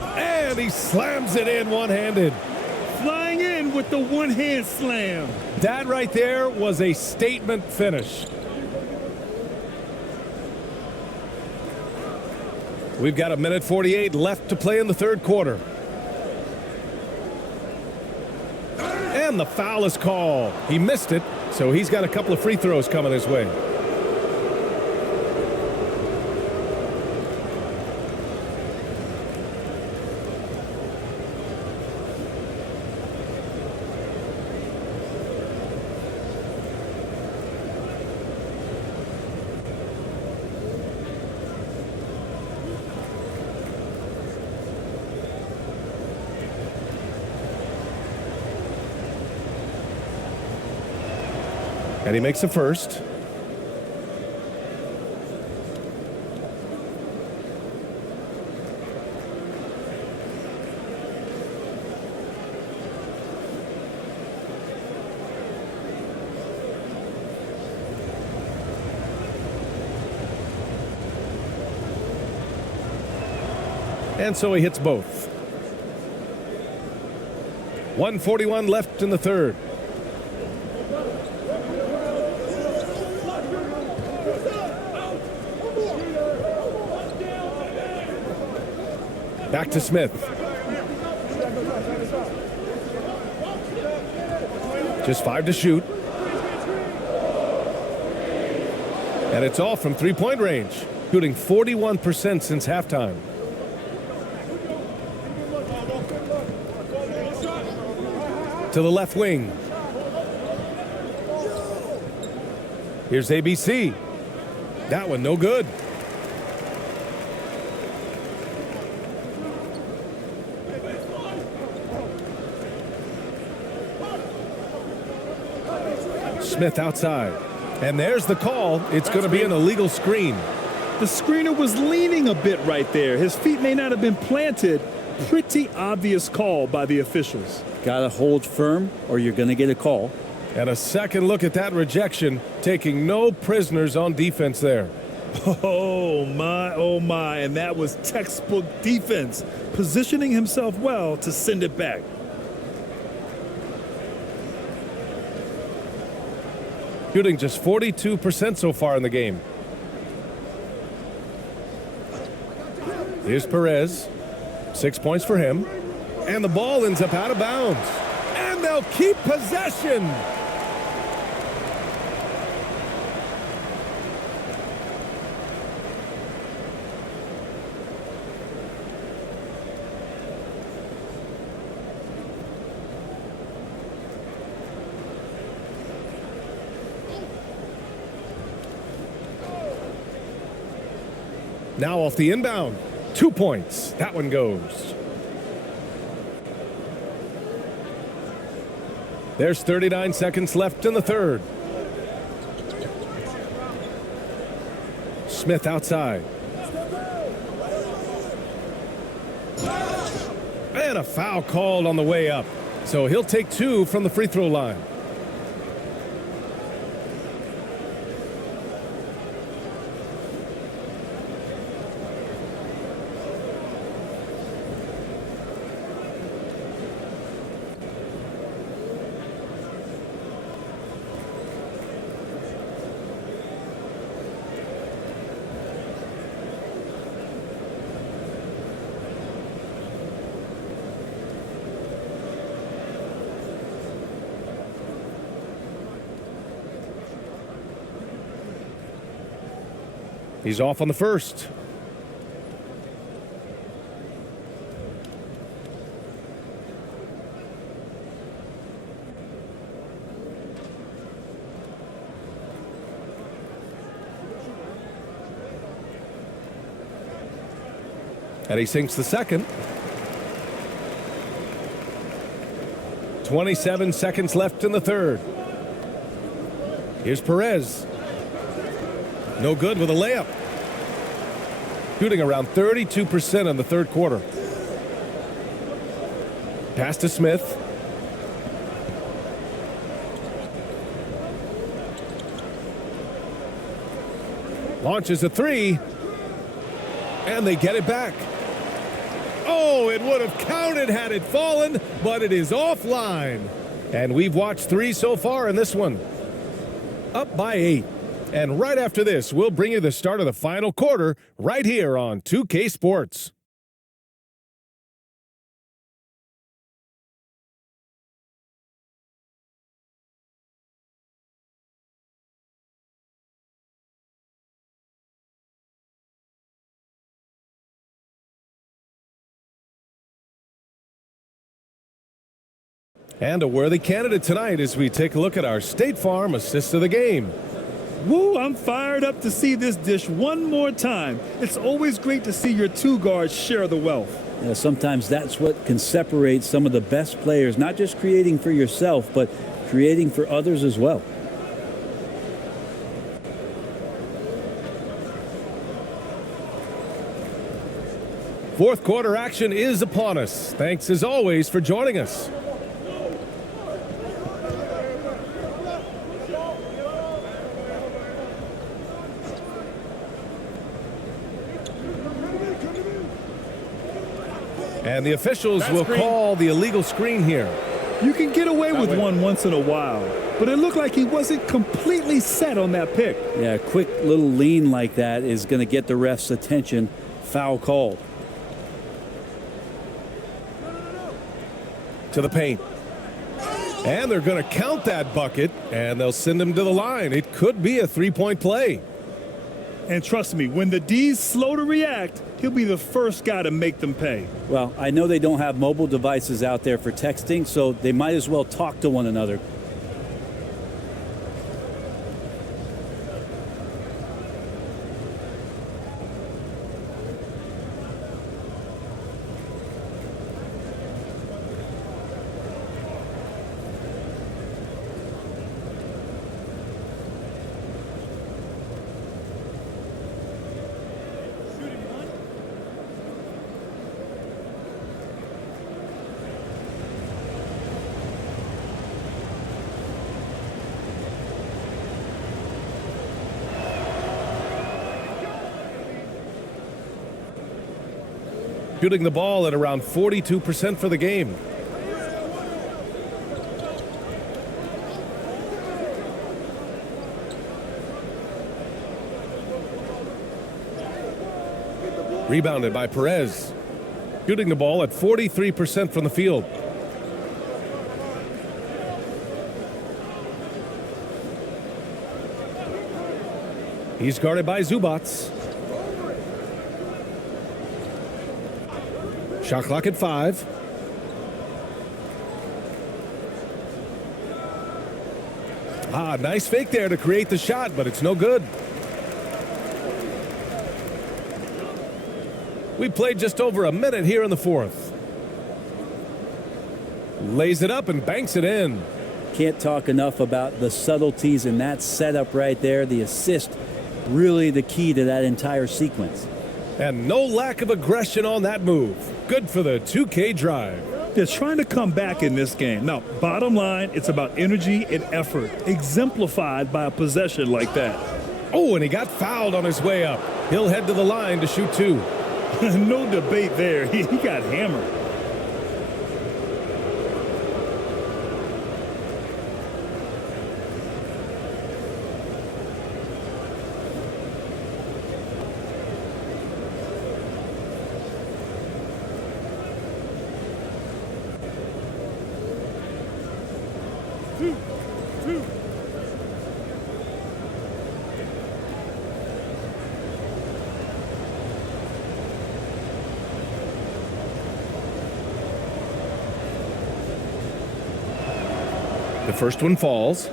And he slams it in one-handed. Flying in with the one-hand slam. That right there was a statement finish. We've got 1:48 left to play in the third quarter. And the foul is called. He missed it, so he's got a couple of free throws coming his way. And he makes the first. And so he hits both. 1:41 left in the third. Back to Smith. Just 5 to shoot. And it's all from three-point range. Shooting 41% since halftime. To the left wing. Here's ABC. That one no good. Smith outside. And there's the call. It's going to be an illegal screen. The screener was leaning a bit right there. His feet may not have been planted. Pretty obvious call by the officials. Got to hold firm or you're going to get a call. And a second look at that rejection, taking no prisoners on defense there. Oh my, and that was textbook defense, positioning himself well to send it back. Shooting just 42% so far in the game. Here's Perez. 6 points for him. And the ball ends up out of bounds. And they'll keep possession. Now off the inbound. 2 points. That one goes. There's 39 seconds left in the third. Smith outside. And a foul called on the way up. So he'll take 2 from the free throw line. He's off on the first. And he sinks the second. 27 seconds left in the third. Here's Perez. No good with a layup. Shooting around 32% in the third quarter. Pass to Smith. Launches a three. And they get it back. Oh, it would have counted had it fallen, but it is offline. And we've watched 3 so far in this one. Up by 8. And right after this, we'll bring you the start of the final quarter right here on 2K Sports. And a worthy candidate tonight as we take a look at our State Farm assist of the game. Woo, I'm fired up to see this dish one more time. It's always great to see your 2 guards share the wealth. Yeah, sometimes that's what can separate some of the best players, not just creating for yourself, but creating for others as well. Fourth quarter action is upon us. Thanks as always for joining us. And the officials will call the illegal screen here. You can get away with one once in a while, but it looked like he wasn't completely set on that pick. Yeah, a quick little lean like that is going to get the ref's attention. Foul called. To the paint. And they're going to count that bucket, and they'll send him to the line. It could be a 3-point play. And trust me, when the D's slow to react, he'll be the first guy to make them pay. Well, I know they don't have mobile devices out there for texting, so they might as well talk to one another. Shooting the ball at around 42% for the game. Rebounded by Perez. Shooting the ball at 43% from the field. He's guarded by Zubats. Shot clock at 5. Nice fake there to create the shot, but it's no good. We played just over a minute here in the fourth. Lays it up and banks it in. Can't talk enough about the subtleties in that setup right there. The assist, really the key to that entire sequence. And no lack of aggression on that move. Good for the 2K drive. They're trying to come back in this game. Now, bottom line, it's about energy and effort, exemplified by a possession like that. Oh, and he got fouled on his way up. He'll head to the line to shoot 2. No debate there. He got hammered. The first one falls.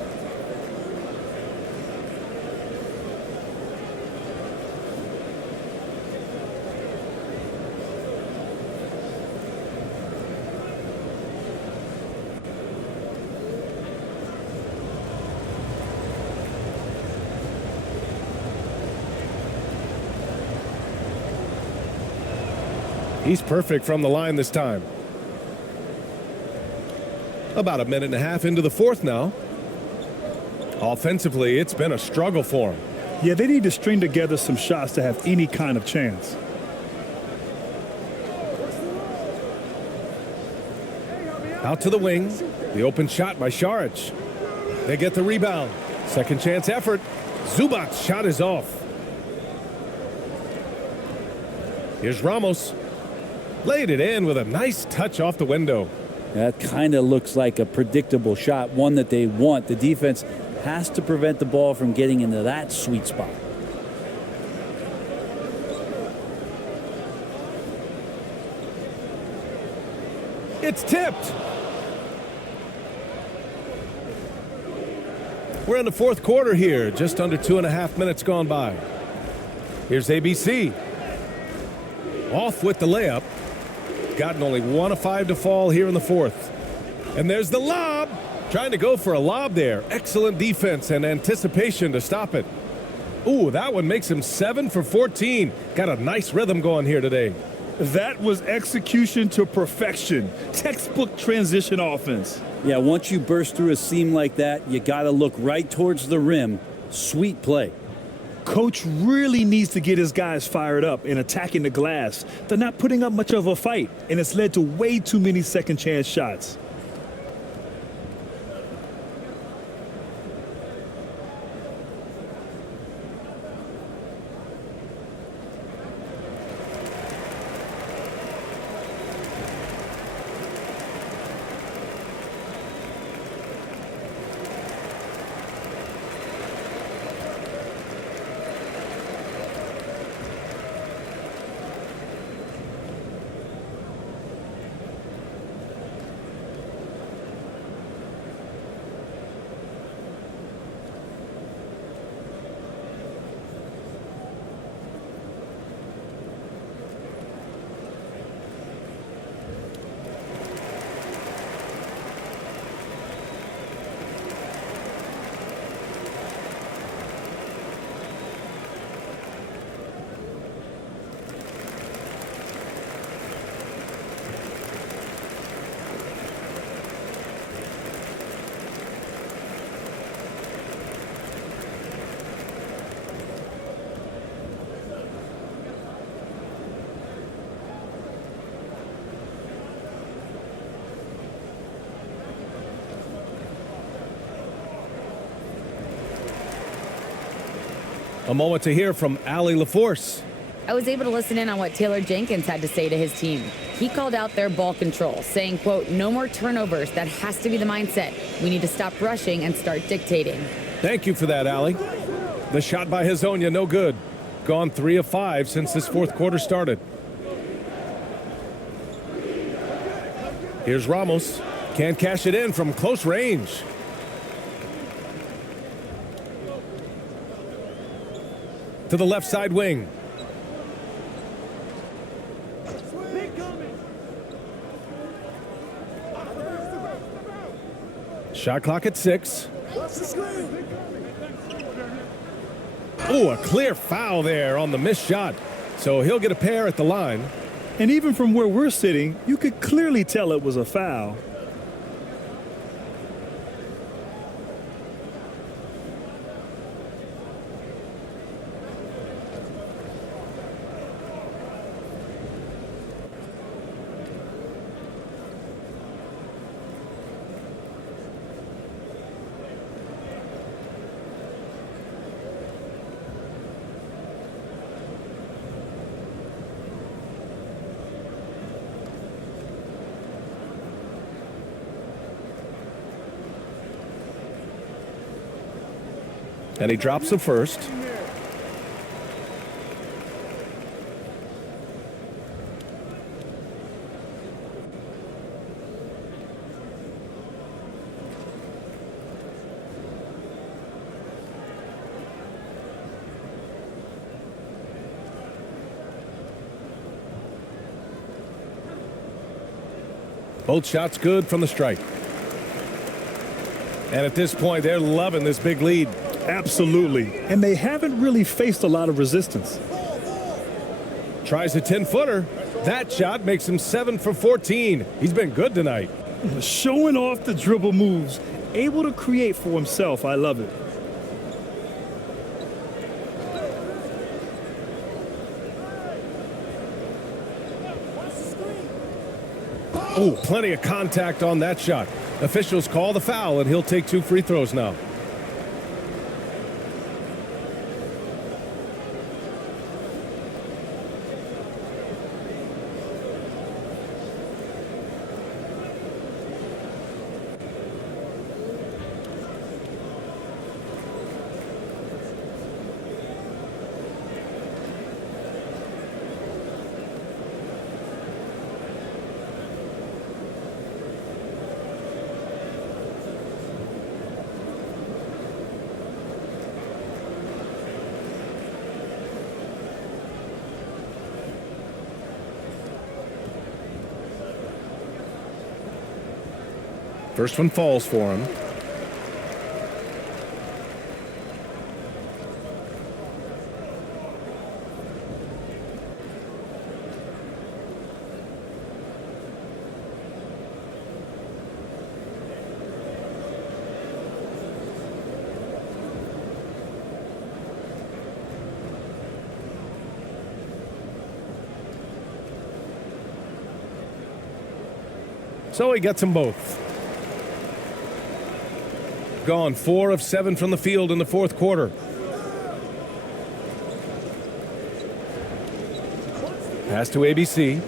He's perfect from the line this time. About a minute and a half into the fourth now. Offensively, it's been a struggle for him. Yeah, they need to string together some shots to have any kind of chance. Out to the wing. The open shot by Šarić. They get the rebound. Second chance effort. Zubats' shot is off. Here's Ramos. Laid it in with a nice touch off the window. That kind of looks like a predictable shot, one that they want. The defense has to prevent the ball from getting into that sweet spot. It's tipped. We're in the fourth quarter here, just under 2.5 minutes gone by. Here's ABC. Off with the layup. Gotten only 1 of 5 to fall here in the fourth. And there's the lob. Trying to go for a lob there. Excellent defense and anticipation to stop it. Ooh, that one makes him 7 for 14. Got a nice rhythm going here today. That was execution to perfection. Textbook transition offense. Yeah, once you burst through a seam like that, you got to look right towards the rim. Sweet play. Coach really needs to get his guys fired up and attacking the glass. They're not putting up much of a fight, and it's led to way too many second chance shots. A moment to hear from Allie LaForce. I was able to listen in on what Taylor Jenkins had to say to his team. He called out their ball control, saying, quote, "No more turnovers. That has to be the mindset. We need to stop rushing and start dictating." Thank you for that, Allie. The shot by Hezonja, no good. Gone 3 of 5 since this fourth quarter started. Here's Ramos. Can't cash it in from close range. To the left side wing. Shot clock at 6. Oh, a clear foul there on the missed shot. So he'll get a pair at the line. And even from where we're sitting, you could clearly tell it was a foul. And he drops the first. Both shots good from the strike. And at this point, they're loving this big lead. Absolutely. And they haven't really faced a lot of resistance. Tries a 10-footer. That shot makes him 7 for 14. He's been good tonight. Showing off the dribble moves. Able to create for himself. I love it. Oh, plenty of contact on that shot. Officials call the foul, and he'll take 2 free throws now. First one falls for him. So he gets them both. Gone 4 of 7 from the field in the fourth quarter. Pass to ABC.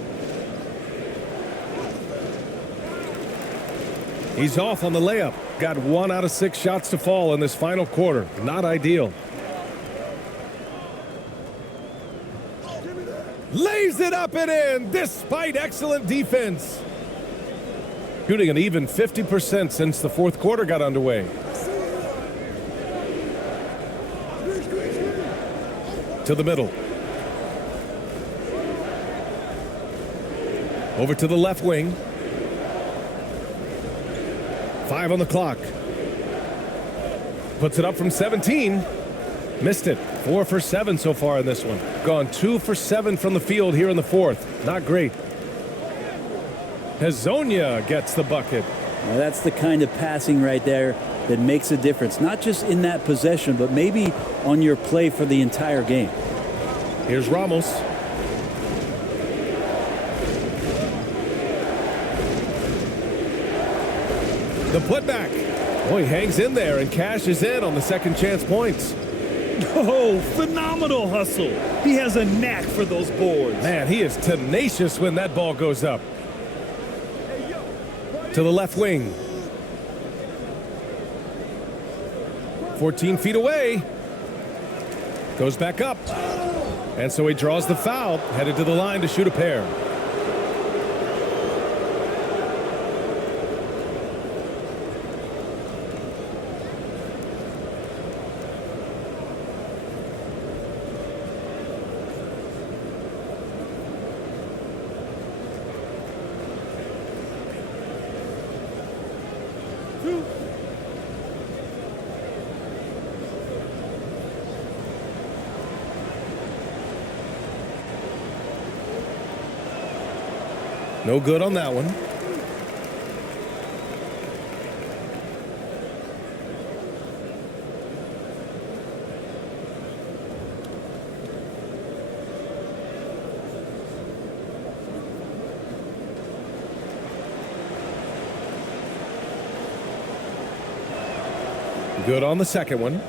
He's off on the layup. Got 1 out of 6 shots to fall in this final quarter. Not ideal. Lays it up and in despite excellent defense. Shooting an even 50% since the fourth quarter got underway. To the middle. Over to the left wing. 5 on the clock. Puts it up from 17. Missed it. 4 for 7 so far in this one. Gone 2 for 7 from the field here in the fourth. Not great. Hezonja gets the bucket. Now that's the kind of passing right there that makes a difference. Not just in that possession, but maybe on your play for the entire game. Here's Ramos. The putback. Oh, he hangs in there and cashes in on the second chance points. Oh, phenomenal hustle. He has a knack for those boards. Man, he is tenacious when that ball goes up. To the left wing. 14 feet away. Goes back up. And so he draws the foul, headed to the line to shoot a pair. No good on that one. Good on the second one.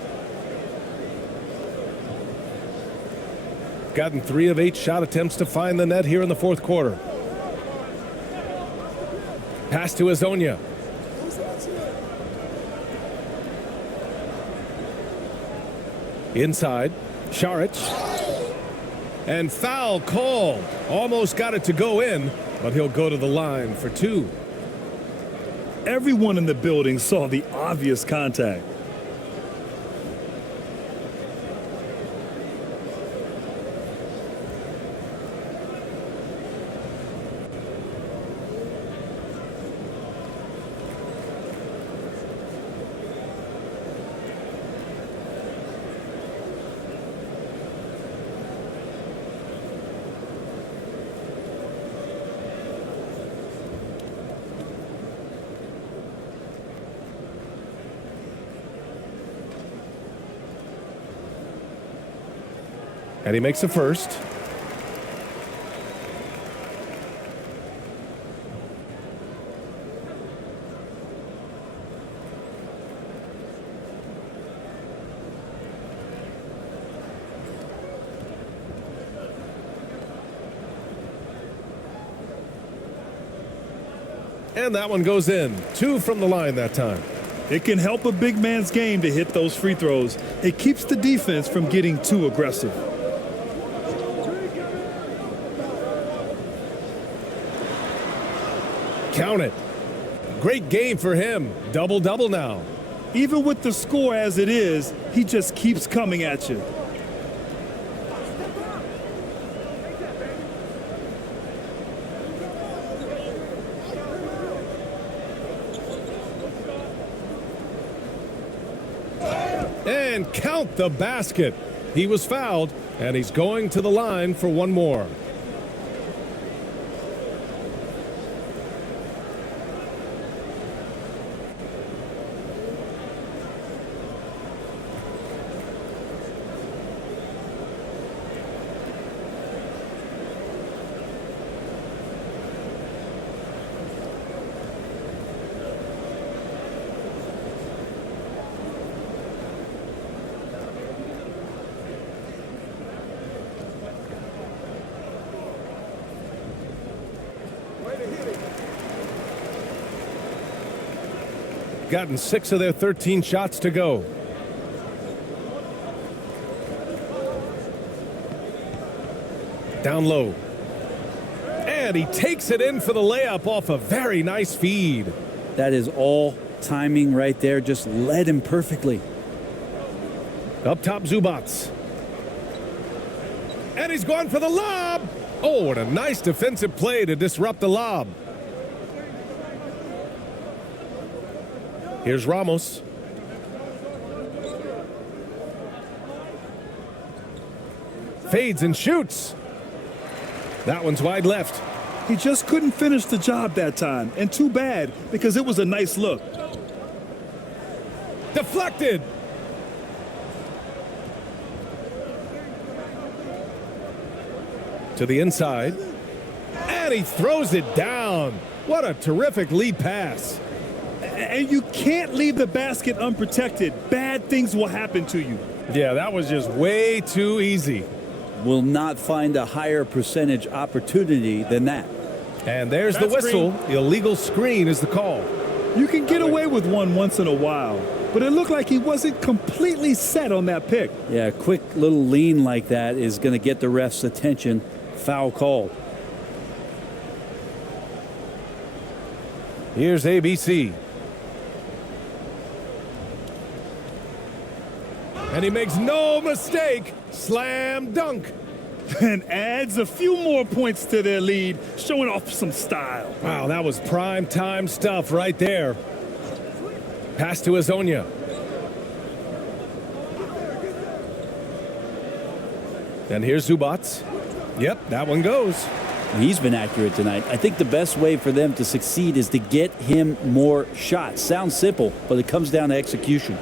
Gotten 3 of 8 shot attempts to find the net here in the fourth quarter. Pass to Azonia. Inside, Šarić. And foul called. Almost got it to go in, but he'll go to the line for 2. Everyone in the building saw the obvious contact. And he makes the first. And that one goes in. 2 from the line that time. It can help a big man's game to hit those free throws. It keeps the defense from getting too aggressive. Count it. Great game for him. Double-double now. Even with the score as it is, he just keeps coming at you. And count the basket. He was fouled, and he's going to the line for 1 more. Gotten 6 of their 13 shots to go. Down low. And he takes it in for the layup off a very nice feed. That is all timing right there. Just led him perfectly. Up top, Zubac. And he's going for the lob. Oh, what a nice defensive play to disrupt the lob. Here's Ramos. Fades and shoots. That one's wide left. He just couldn't finish the job that time, and too bad, because it was a nice look. Deflected. To the inside. And he throws it down. What a terrific lead pass. And you can't leave the basket unprotected. Bad things will happen to you. Yeah, that was just way too easy. Will not find a higher percentage opportunity than that. And there's the whistle. The illegal screen is the call. You can get away with one once in a while, but it looked like he wasn't completely set on that pick. Yeah, a quick little lean like that is going to get the ref's attention. Foul called. Here's ABC. And he makes no mistake. Slam dunk. And adds a few more points to their lead, showing off some style. Wow, that was prime time stuff right there. Pass to Azonia. And here's Zubats. Yep, that one goes. He's been accurate tonight. I think the best way for them to succeed is to get him more shots. Sounds simple, but it comes down to execution.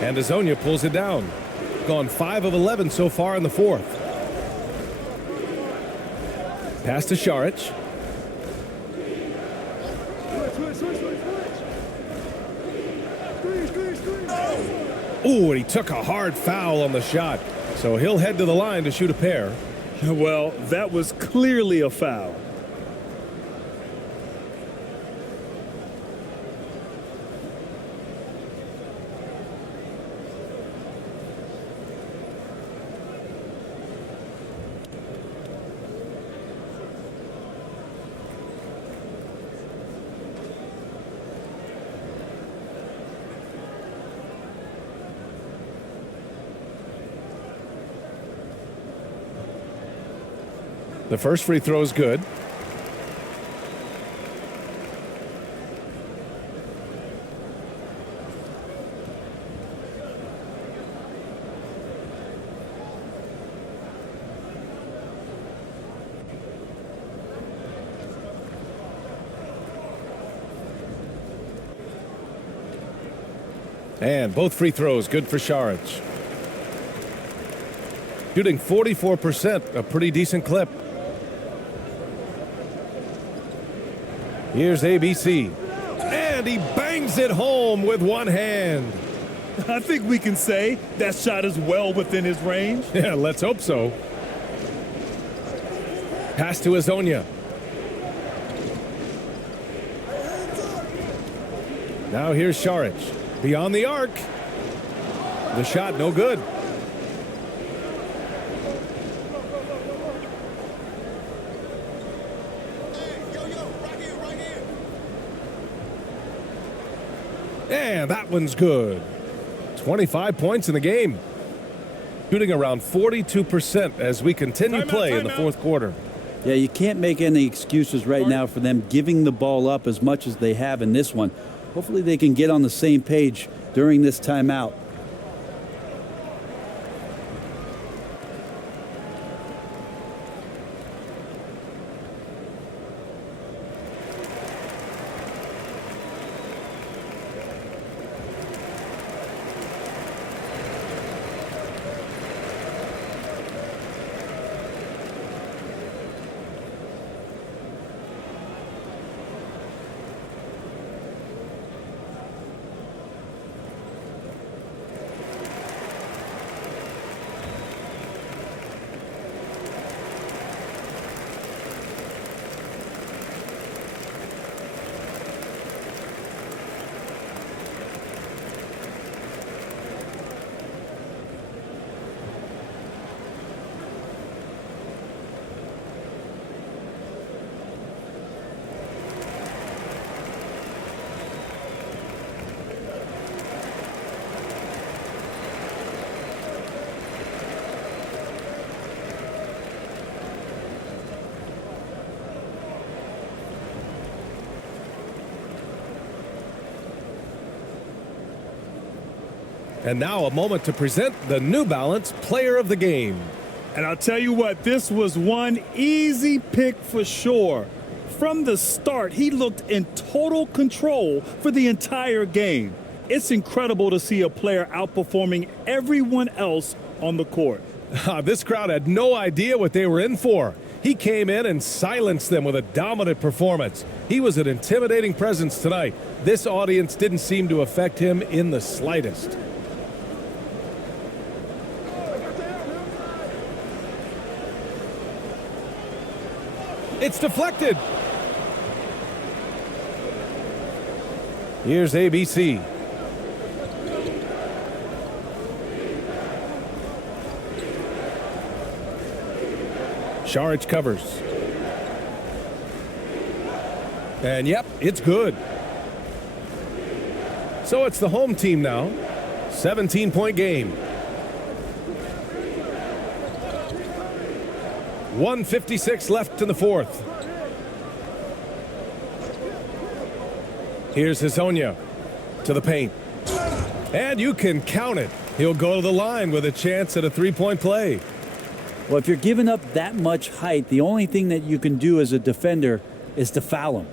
And Azonia pulls it down. Gone 5 of 11 so far in the fourth. Pass to Šarić. Ooh, and he took a hard foul on the shot. So he'll head to the line to shoot a pair. Well, that was clearly a foul. The first free throw is good. And both free throws good for Šarić. Shooting 44%, a pretty decent clip. Here's ABC. And he bangs it home with one hand. I think we can say that shot is well within his range. Yeah, let's hope so. Pass to Azonia. Now here's Šarić. Beyond the arc. The shot no good. And that one's good. 25 points in the game. Shooting around 42% as we continue play in the fourth quarter. Yeah, you can't make any excuses right now for them giving the ball up as much as they have in this one. Hopefully they can get on the same page during this timeout. And now a moment to present the New Balance Player of the Game. And I'll tell you what, this was one easy pick for sure. From the start, he looked in total control for the entire game. It's incredible to see a player outperforming everyone else on the court. This crowd had no idea what they were in for. He came in and silenced them with a dominant performance. He was an intimidating presence tonight. This audience didn't seem to affect him in the slightest. It's deflected. Here's ABC. Shuajota covers. And yep, it's good. So it's the home team now. 17-point game. 1:56 left in the fourth. Here's Hezonja to the paint. And you can count it. He'll go to the line with a chance at a three-point play. Well, if you're giving up that much height, the only thing that you can do as a defender is to foul him.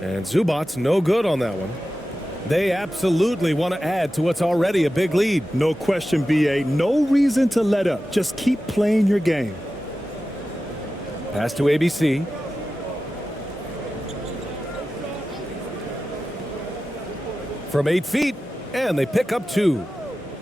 And Zubac's no good on that one. They absolutely want to add to what's already a big lead. No question, BA. No reason to let up. Just keep playing your game. Pass to ABC. From 8 feet, and they pick up 2.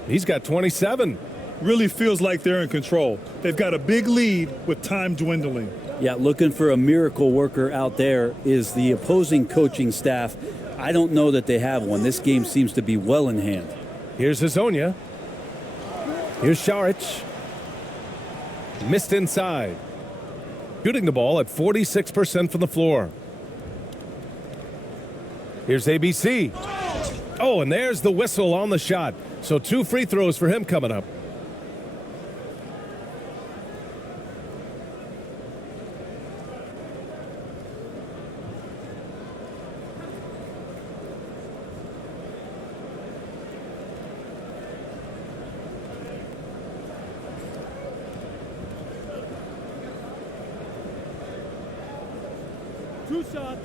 He's got 27. Really feels like they're in control. They've got a big lead with time dwindling. Yeah, looking for a miracle worker out there is the opposing coaching staff. I don't know that they have one. This game seems to be well in hand. Here's Hezonja. Here's Shuajota. Missed inside. Shooting the ball at 46% from the floor. Here's ABC. Oh, and there's the whistle on the shot. So 2 free throws for him coming up. Two shot.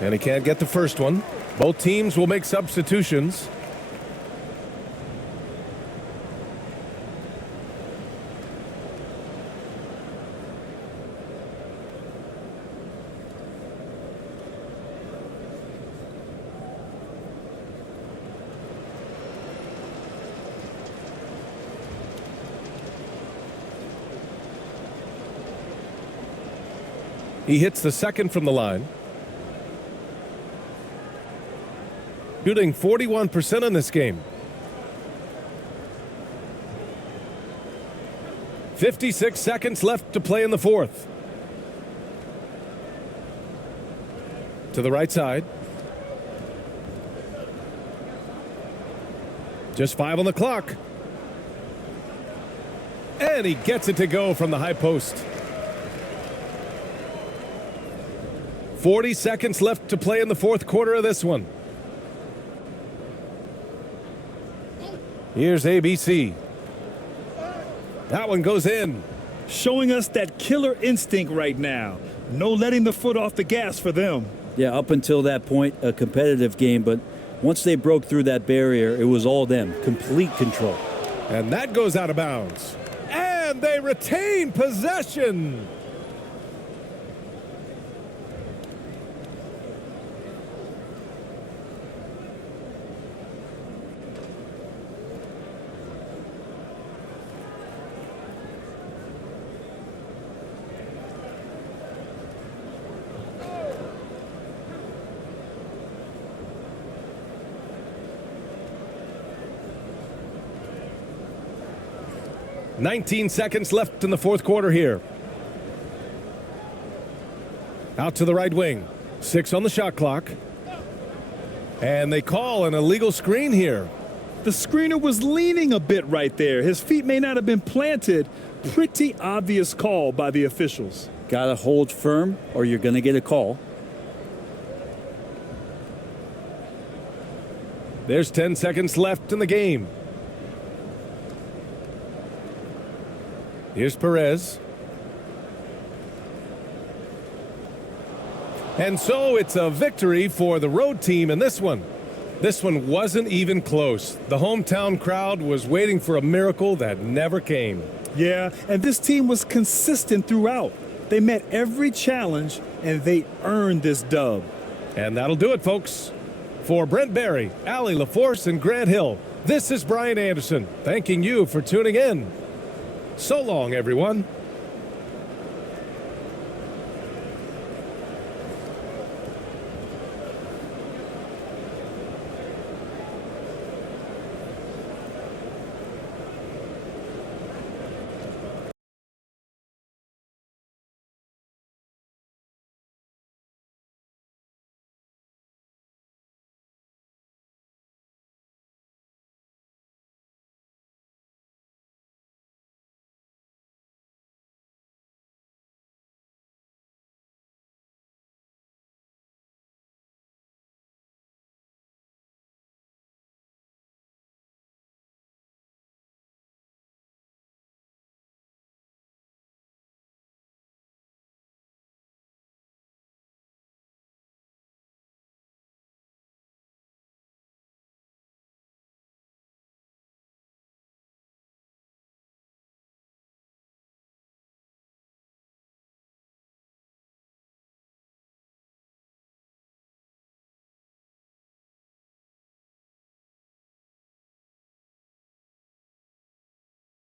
And he can't get the first one. Both teams will make substitutions. He hits the second from the line. Shooting 41% in this game. 56 seconds left to play in the fourth. To the right side. Just 5 on the clock. And he gets it to go from the high post. 40 seconds left to play in the fourth quarter of this one. Here's ABC. That one goes in. Showing us that killer instinct right now. No letting the foot off the gas for them. Yeah, up until that point, a competitive game, but once they broke through that barrier, it was all them. Complete control. And that goes out of bounds. And they retain possession. "19 seconds left in the fourth quarter here. Out to the right wing. 6 on the shot clock. And they call an illegal screen here. The screener was leaning a bit right there. His feet may not have been planted. Pretty obvious call by the officials. Got to hold firm or you're going to get a call. There's 10 seconds left in the game. Here's Perez. And so it's a victory for the road team in this one. This one wasn't even close. The hometown crowd was waiting for a miracle that never came. Yeah, and this team was consistent throughout. They met every challenge, and they earned this dub. And that'll do it, folks. For Brent Barry, Allie LaForce, and Grant Hill, this is Bryan Anderson, thanking you for tuning in. So long, everyone.